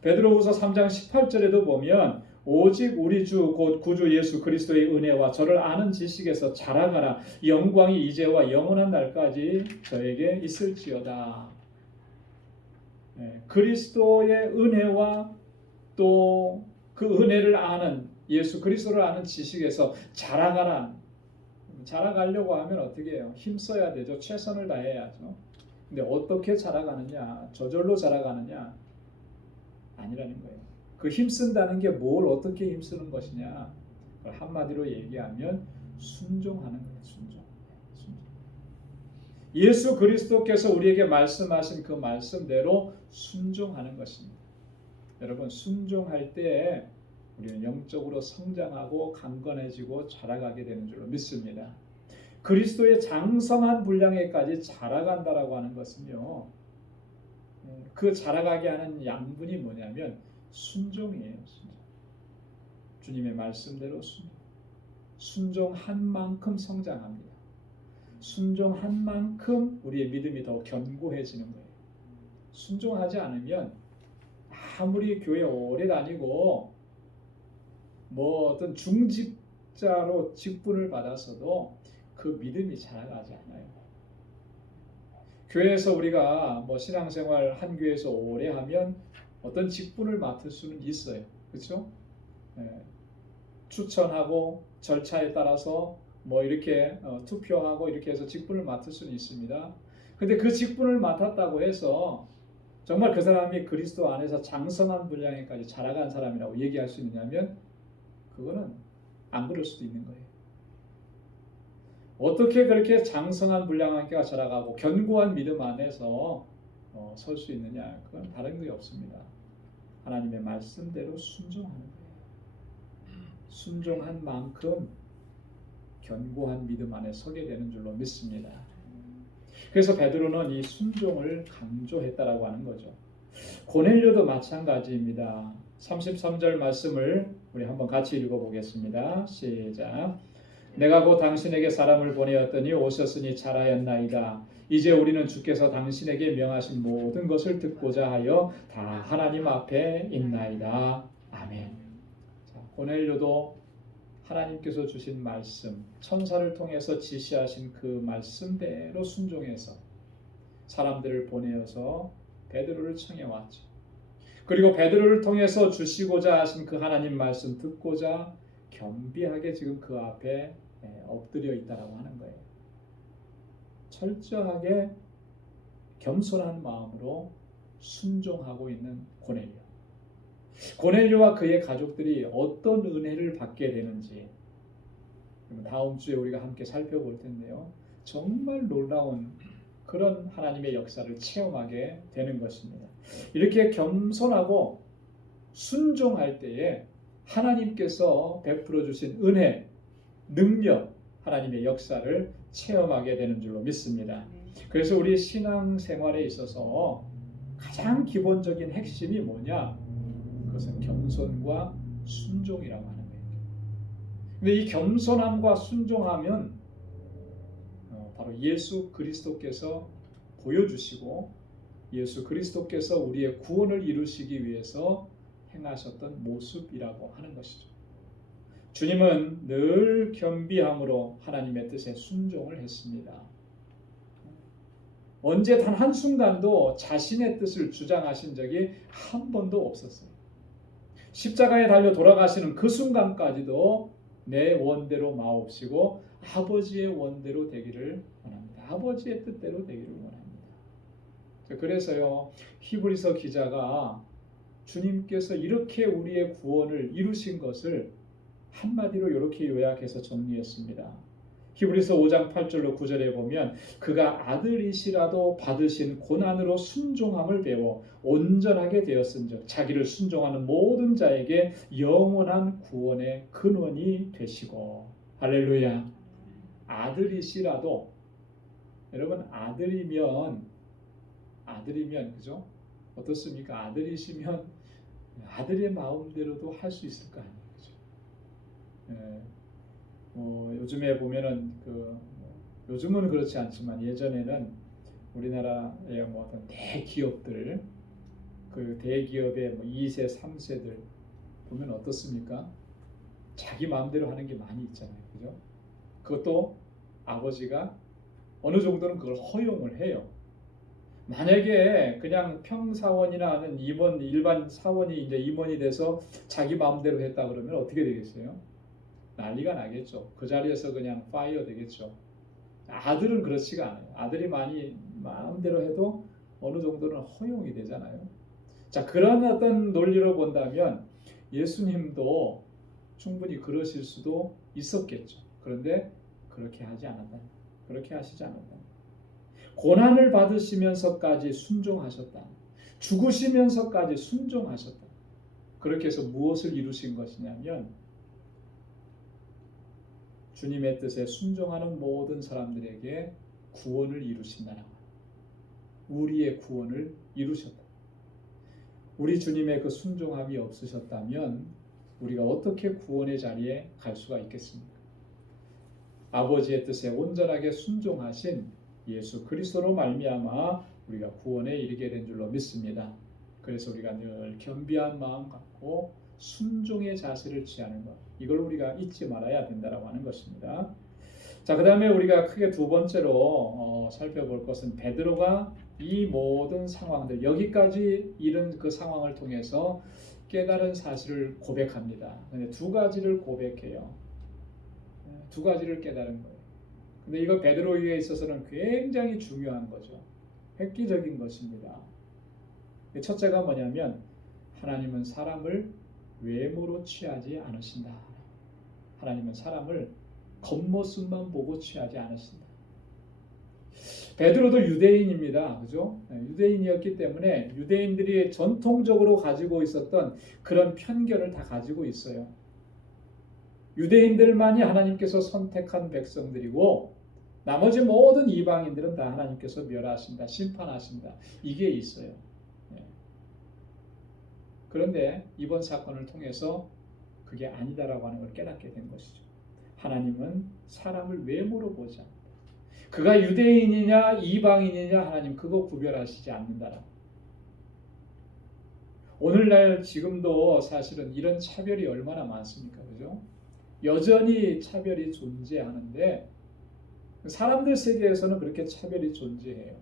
베드로후서 3장 18절에도 보면 오직 우리 주 곧 구주 예수 그리스도의 은혜와 저를 아는 지식에서 자라가라. 영광이 이제와 영원한 날까지 저에게 있을지어다. 그리스도의 은혜와 또 그 은혜를 아는 예수 그리스도를 아는 지식에서 자라가라. 자라가려고 하면 어떻게 해요? 힘써야 되죠. 최선을 다해야죠. 근데 어떻게 자라가느냐, 저절로 자라가느냐 아니라는 거예요. 그 힘쓴다는 게 뭘 어떻게 힘쓰는 것이냐, 그걸 한마디로 얘기하면 순종하는 거예요. 순종. 예수 그리스도께서 우리에게 말씀하신 그 말씀대로 순종하는 것입니다. 여러분, 순종할 때 우리는 영적으로 성장하고 강건해지고 자라가게 되는 줄로 믿습니다. 그리스도의 장성한 분량에까지 자라간다라고 하는 것은요, 그 자라가게 하는 양분이 뭐냐면 순종이에요. 순종. 주님의 말씀대로 순종한 만큼 성장합니다. 순종한 만큼 우리의 믿음이 더 견고해지는 거예요. 순종하지 않으면 아무리 교회 오래 다니고 뭐 어떤 중직자로 직분을 받았어도 그 믿음이 자라가지 않아요. 교회에서 우리가 뭐 신앙생활 한 교회에서 오래 하면 어떤 직분을 맡을 수는 있어요. 그렇죠? 추천하고 절차에 따라서 뭐 이렇게 투표하고 이렇게 해서 직분을 맡을 수는 있습니다. 근데 그 직분을 맡았다고 해서 정말 그 사람이 그리스도 안에서 장성한 분량에까지 자라간 사람이라고 얘기할 수 있냐면 그거는 안 그럴 수도 있는 거예요. 어떻게 그렇게 장성한 분량에까지 자라가고 견고한 믿음 안에서 설 수 있느냐? 그건 다른 게 없습니다. 하나님의 말씀대로 순종하는 거예요. 순종한 만큼 견고한 믿음 안에 서게 되는 줄로 믿습니다. 그래서 베드로는 이 순종을 강조했다라고 하는 거죠. 고넬료도 마찬가지입니다. 33절 말씀을 우리 한번 같이 읽어보겠습니다. 시작. 내가 곧 당신에게 사람을 보내었더니 오셨으니 잘하였나이다. 이제 우리는 주께서 당신에게 명하신 모든 것을 듣고자 하여 다 하나님 앞에 있나이다. 아멘. 자, 고넬료도 하나님께서 주신 말씀, 천사를 통해서 지시하신 그 말씀대로 순종해서 사람들을 보내어서 베드로를 청해왔죠. 그리고 베드로를 통해서 주시고자 하신 그 하나님 말씀 듣고자 겸비하게 지금 그 앞에 엎드려 있다라고 하는 거예요. 철저하게 겸손한 마음으로 순종하고 있는 고넬료. 고넬료와 그의 가족들이 어떤 은혜를 받게 되는지 다음 주에 우리가 함께 살펴볼 텐데요. 정말 놀라운 그런 하나님의 역사를 체험하게 되는 것입니다. 이렇게 겸손하고 순종할 때에 하나님께서 베풀어 주신 은혜, 능력, 하나님의 역사를 체험하게 되는 줄로 믿습니다. 그래서 우리 신앙생활에 있어서 가장 기본적인 핵심이 뭐냐? 그것은 겸손과 순종이라고 하는 거예요. 근데 이 겸손함과 순종하면 바로 예수 그리스도께서 보여주시고 예수 그리스도께서 우리의 구원을 이루시기 위해서 행하셨던 모습이라고 하는 것이죠. 주님은 늘 겸비함으로 하나님의 뜻에 순종을 했습니다. 언제 단 한순간도 자신의 뜻을 주장하신 적이 한 번도 없었어요. 십자가에 달려 돌아가시는 그 순간까지도 내 원대로 마옵시고 아버지의 원대로 되기를 원합니다. 아버지의 뜻대로 되기를 원합니다. 그래서요, 히브리서 기자가 주님께서 이렇게 우리의 구원을 이루신 것을 한마디로 이렇게 요약해서 정리했습니다. 히브리서 5장 8절로 9절에 보면 그가 아들이시라도 받으신 고난으로 순종함을 배워 온전하게 되었은즉 자기를 순종하는 모든 자에게 영원한 구원의 근원이 되시고. 할렐루야. 아들이시라도, 여러분 아들이면 그죠? 어떻습니까? 아들이시면 아들의 마음대로도 할 수 있을 거 아니에요. 그죠? 요즘에 보면은 요즘은 그렇지 않지만 예전에는 우리나라의 뭐 어떤 대기업들, 그 대기업의 뭐 2세, 3세들 보면 어떻습니까? 자기 마음대로 하는 게 많이 있잖아요. 그죠? 그것도 아버지가 어느 정도는 그걸 허용을 해요. 만약에 그냥 평사원이나 하는 임원, 일반 사원이 이제 임원이 돼서 자기 마음대로 했다 그러면 어떻게 되겠어요? 난리가 나겠죠. 그 자리에서 그냥 파이어 되겠죠. 아들은 그렇지가 않아요. 아들이 많이 마음대로 해도 어느 정도는 허용이 되잖아요. 자, 그런 어떤 논리로 본다면 예수님도 충분히 그러실 수도 있었겠죠. 그런데 그렇게 하지 않았다. 그렇게 하시지 않았다. 고난을 받으시면서까지 순종하셨다. 죽으시면서까지 순종하셨다. 그렇게 해서 무엇을 이루신 것이냐면 주님의 뜻에 순종하는 모든 사람들에게 구원을 이루신다라고. 우리의 구원을 이루셨다. 우리 주님의 그 순종함이 없으셨다면 우리가 어떻게 구원의 자리에 갈 수가 있겠습니까? 아버지의 뜻에 온전하게 순종하신 예수 그리스도로 말미암아 우리가 구원에 이르게 된 줄로 믿습니다. 그래서 우리가 늘 겸비한 마음 갖고 순종의 자세를 취하는 것, 이걸 우리가 잊지 말아야 된다라고 하는 것입니다. 자, 그 다음에 우리가 크게 두 번째로 살펴볼 것은 베드로가 이 모든 상황들, 여기까지 이른 그 상황을 통해서 깨달은 사실을 고백합니다. 근데 두 가지를 고백해요. 두 가지를 깨달은 거예요. 근데 이거 베드로에게 있어서는 굉장히 중요한 거죠. 획기적인 것입니다. 첫째가 뭐냐면 하나님은 사람을 외모로 취하지 않으신다. 하나님은 사람을 겉모습만 보고 취하지 않으신다. 베드로도 유대인입니다. 그죠? 유대인이었기 때문에 유대인들이 전통적으로 가지고 있었던 그런 편견을 다 가지고 있어요. 유대인들만이 하나님께서 선택한 백성들이고 나머지 모든 이방인들은 다 하나님께서 멸하신다, 심판하신다. 이게 있어요. 그런데 이번 사건을 통해서 그게 아니다라고 하는 걸 깨닫게 된 것이죠. 하나님은 사람을 외모로 보지 않는다. 그가 유대인이냐 이방인이냐 하나님 그거 구별하시지 않는다라고. 오늘날 지금도 사실은 이런 차별이 얼마나 많습니까? 그죠? 여전히 차별이 존재하는데 사람들 세계에서는 그렇게 차별이 존재해요.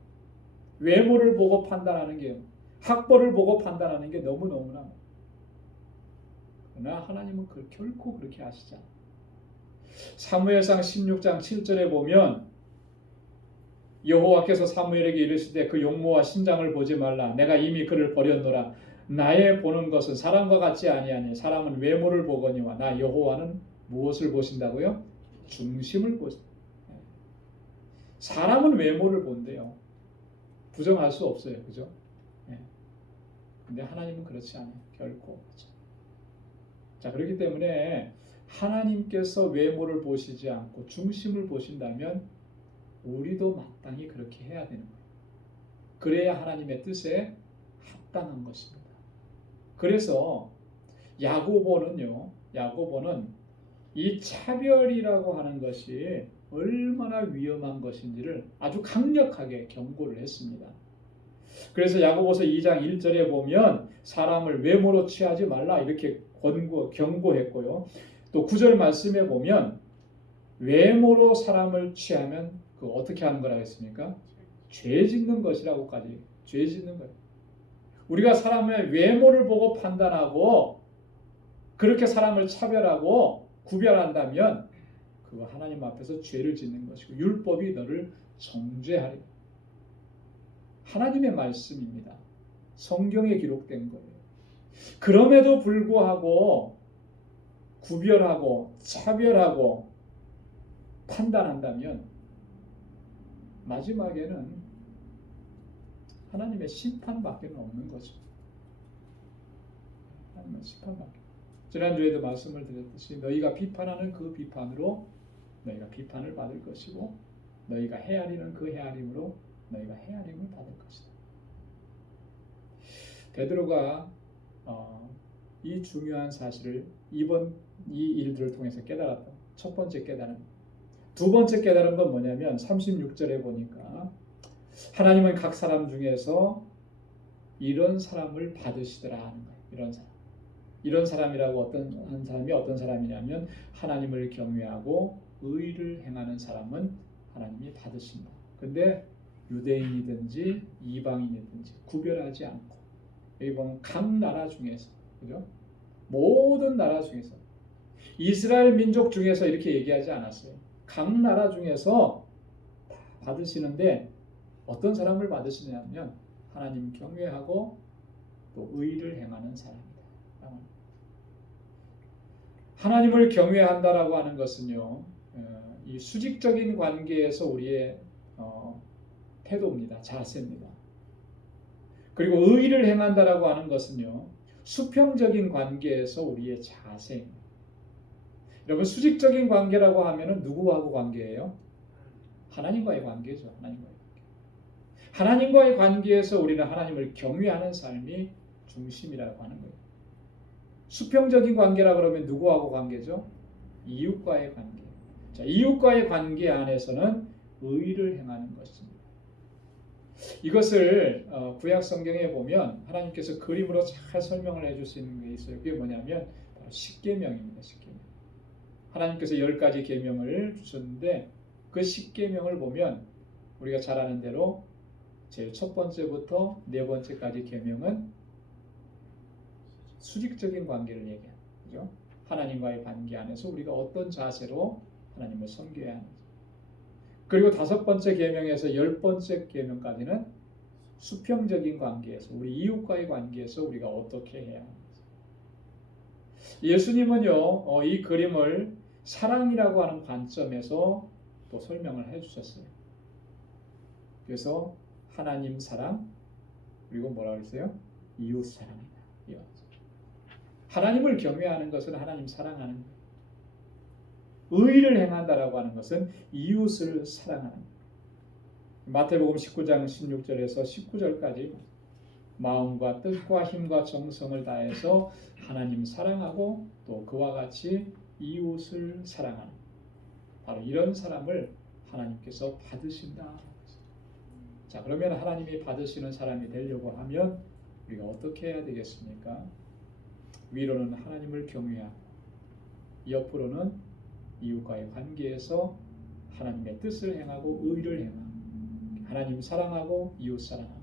외모를 보고 판단하는 게, 학벌을 보고 판단하는 게 너무너무나. 그러나 하나님은 결코 그렇게 하시지 않아요. 사무엘상 16장 7절에 보면 여호와께서 사무엘에게 이르시되 그 용모와 신장을 보지 말라. 내가 이미 그를 버렸노라. 나의 보는 것은 사람과 같지 아니하니 사람은 외모를 보거니와 나 여호와는 무엇을 보신다고요? 중심을 보신다. 사람은 외모를 본대요. 부정할 수 없어요. 그죠? 근데 하나님은 그렇지 않아요. 결코. 자, 그렇기 때문에 하나님께서 외모를 보시지 않고 중심을 보신다면 우리도 마땅히 그렇게 해야 되는 거예요. 그래야 하나님의 뜻에 합당한 것입니다. 그래서 야고보는 이 차별이라고 하는 것이 얼마나 위험한 것인지를 아주 강력하게 경고를 했습니다. 그래서 야고보서 2장 1절에 보면 사람을 외모로 취하지 말라 이렇게 경고했고요. 또 9절 말씀에 보면 외모로 사람을 취하면 그 어떻게 하는 거라 했습니까? 죄 짓는 것이라고까지. 죄 짓는 거예요. 우리가 사람의 외모를 보고 판단하고 그렇게 사람을 차별하고 구별한다면 그거 하나님 앞에서 죄를 짓는 것이고 율법이 너를 정죄하리라. 하나님의 말씀입니다. 성경에 기록된 거예요. 그럼에도 불구하고 구별하고 차별하고 판단한다면 마지막에는 하나님의 심판밖에 없는 거죠. 하나님의 심판밖에. 지난주에도 말씀을 드렸듯이 너희가 비판하는 그 비판으로 너희가 비판을 받을 것이고 너희가 헤아리는 그 헤아림으로 너희가 헤아림을 받을 것이다. 베드로가 이 중요한 사실을 이 일들을 통해서 깨달았다. 첫 번째 깨달음. 두 번째 깨달은 건 뭐냐면 36절에 보니까 하나님은 각 사람 중에서 이런 사람을 받으시더라 하는 거예요. 이런 사람이라고 어떤 사람이냐면 하나님을 경외하고 의를 행하는 사람은 하나님이 받으신다. 근데 유대인이든지 이방인이든지 구별하지 않고 여기 보면 각 나라 중에서, 그죠? 모든 나라 중에서 이스라엘 민족 중에서 이렇게 얘기하지 않았어요. 각 나라 중에서 다 받으시는데 어떤 사람을 받으시냐면 하나님 경외하고 또 의를 행하는 사람이다. 하나님을 경외한다라고 하는 것은요, 이 수직적인 관계에서 우리의 태도입니다. 자세입니다. 그리고 의를 행한다라고 하는 것은요, 수평적인 관계에서 우리의 자세입니다. 여러분, 수직적인 관계라고 하면은 누구하고 관계예요? 하나님과의 관계죠. 하나님과의 관계에서 우리는 하나님을 경외하는 삶이 중심이라고 하는 거예요. 수평적인 관계라 그러면 누구하고 관계죠? 이웃과의 관계. 자, 이웃과의 관계 안에서는 의를 행하는 것입니다. 이것을 구약 성경에 보면 하나님께서 그림으로 잘 설명을 해줄 수 있는 게 있어요. 그게 뭐냐면 바로 십계명입니다. 십계명. 하나님께서 10가지 계명을 주셨는데 그 십계명을 보면 우리가 잘 아는 대로 제일 첫 번째부터 네 번째까지 계명은 수직적인 관계를 얘기합니다. 그죠? 하나님과의 관계 안에서 우리가 어떤 자세로 하나님을 섬겨야 하는지. 그리고 5번째 계명에서 10번째 계명까지는 수평적인 관계에서 우리 이웃과의 관계에서 우리가 어떻게 해야 하는지. 예수님은요, 이 그림을 사랑이라고 하는 관점에서 또 설명을 해주셨어요. 그래서 하나님 사랑, 그리고 뭐라 그랬어요? 이웃 사랑이다. 하나님을 경외하는 것은 하나님 사랑하는 거예요. 의를 행한다라고 하는 것은 이웃을 사랑하는 거예요. 마태복음 19장 16절에서 19절까지 마음과 뜻과 힘과 정성을 다해서 하나님 사랑하고 또 그와 같이 이웃을 사랑하는, 바로 이런 사람을 하나님께서 받으신다. 자, 그러면 하나님이 받으시는 사람이 되려고 하면 우리가 어떻게 해야 되겠습니까? 위로는 하나님을 경외하고 옆으로는 이웃과의 관계에서 하나님의 뜻을 행하고 의를 행하고 하나님 사랑하고 이웃 사랑하고,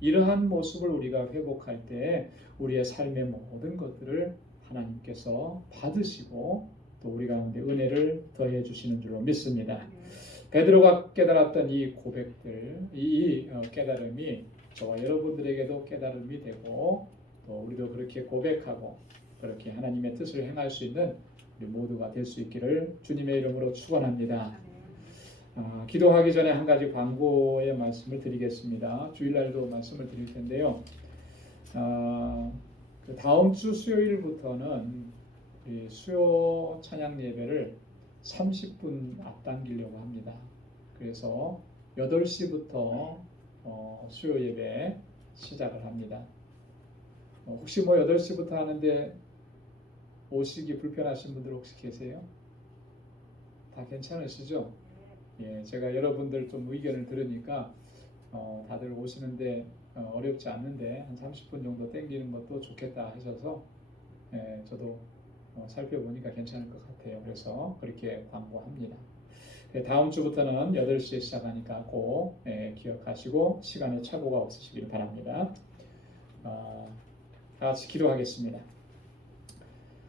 이러한 모습을 우리가 회복할 때 우리의 삶의 모든 것들을 하나님께서 받으시고 또 우리 가운데 은혜를 더해 주시는 줄로 믿습니다. 베드로가 깨달았던 이 고백들, 이 깨달음이 저와 여러분들에게도 깨달음이 되고 또 우리도 그렇게 고백하고 그렇게 하나님의 뜻을 행할 수 있는 우리 모두가 될 수 있기를 주님의 이름으로 축원합니다. 기도하기 전에 한 가지 광고의 말씀을 드리겠습니다. 주일날도 말씀을 드릴 텐데요. 다음 주 수요일부터는 수요 찬양 예배를 30분 앞당기려고 합니다. 그래서 8시부터 수요 예배 시작을 합니다. 혹시 8시부터 하는데 오시기 불편하신 분들 혹시 계세요? 다 괜찮으시죠? 예, 제가 여러분들 좀 의견을 들으니까 다들 오시는데 어렵지 않는데 한 30분 정도 땡기는 것도 좋겠다 하셔서 저도 살펴보니까 괜찮을 것 같아요. 그래서 그렇게 광고합니다. 다음 주부터는 8시에 시작하니까 꼭 기억하시고 시간에 착오가 없으시길 바랍니다. 다 같이 기도하겠습니다.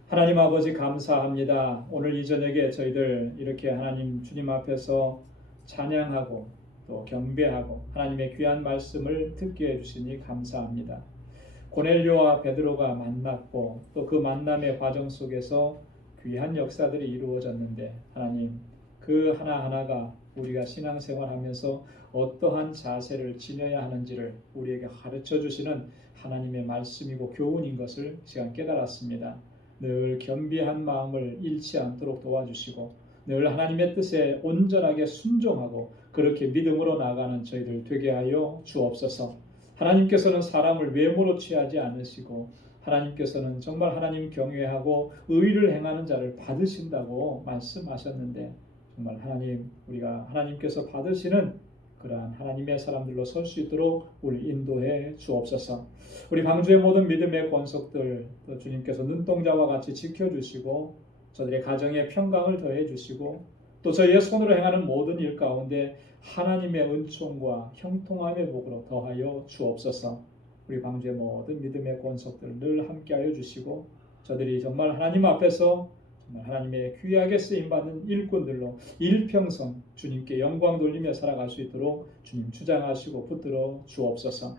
하나님 아버지 감사합니다. 오늘 이 저녁에 저희들 이렇게 하나님 주님 앞에서 찬양하고 또 경배하고 하나님의 귀한 말씀을 듣게 해주시니 감사합니다. 고넬료와 베드로가 만났고 또 그 만남의 과정 속에서 귀한 역사들이 이루어졌는데 하나님, 그 하나하나가 우리가 신앙생활하면서 어떠한 자세를 지녀야 하는지를 우리에게 가르쳐 주시는 하나님의 말씀이고 교훈인 것을 시간 깨달았습니다. 늘 겸비한 마음을 잃지 않도록 도와주시고 늘 하나님의 뜻에 온전하게 순종하고 그렇게 믿음으로 나아가는 저희들 되게 하여 주옵소서. 하나님께서는 사람을 외모로 취하지 않으시고 하나님께서는 정말 하나님 경외하고 의를 행하는 자를 받으신다고 말씀하셨는데 정말 하나님, 우리가 하나님께서 받으시는 그러한 하나님의 사람들로 설 수 있도록 우리 인도해 주옵소서. 우리 광주의 모든 믿음의 권속들 또 주님께서 눈동자와 같이 지켜주시고 저들의 가정에 평강을 더해 주시고 또 저희의 손으로 행하는 모든 일 가운데 하나님의 은총과 형통함의 복으로 더하여 주옵소서. 우리 광주의 모든 믿음의 권속들 늘 함께하여 주시고 저들이 정말 하나님 앞에서 정말 하나님의 귀하게 쓰임받는 일꾼들로 일평생 주님께 영광 돌리며 살아갈 수 있도록 주님 주장하시고 붙들어 주옵소서.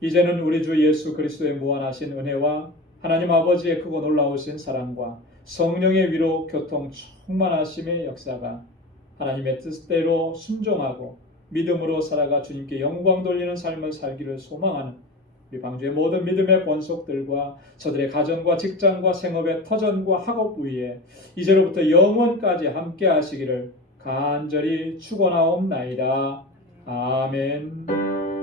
이제는 우리 주 예수 그리스도의 무한하신 은혜와 하나님 아버지의 크고 놀라우신 사랑과 성령의 위로 교통 충만하심의 역사가 하나님의 뜻대로 순종하고 믿음으로 살아가 주님께 영광 돌리는 삶을 살기를 소망하는 우리 방주의 모든 믿음의 권속들과 저들의 가정과 직장과 생업의 터전과 학업 위에 이제로부터 영원까지 함께 하시기를 간절히 축원하옵나이다. 아멘.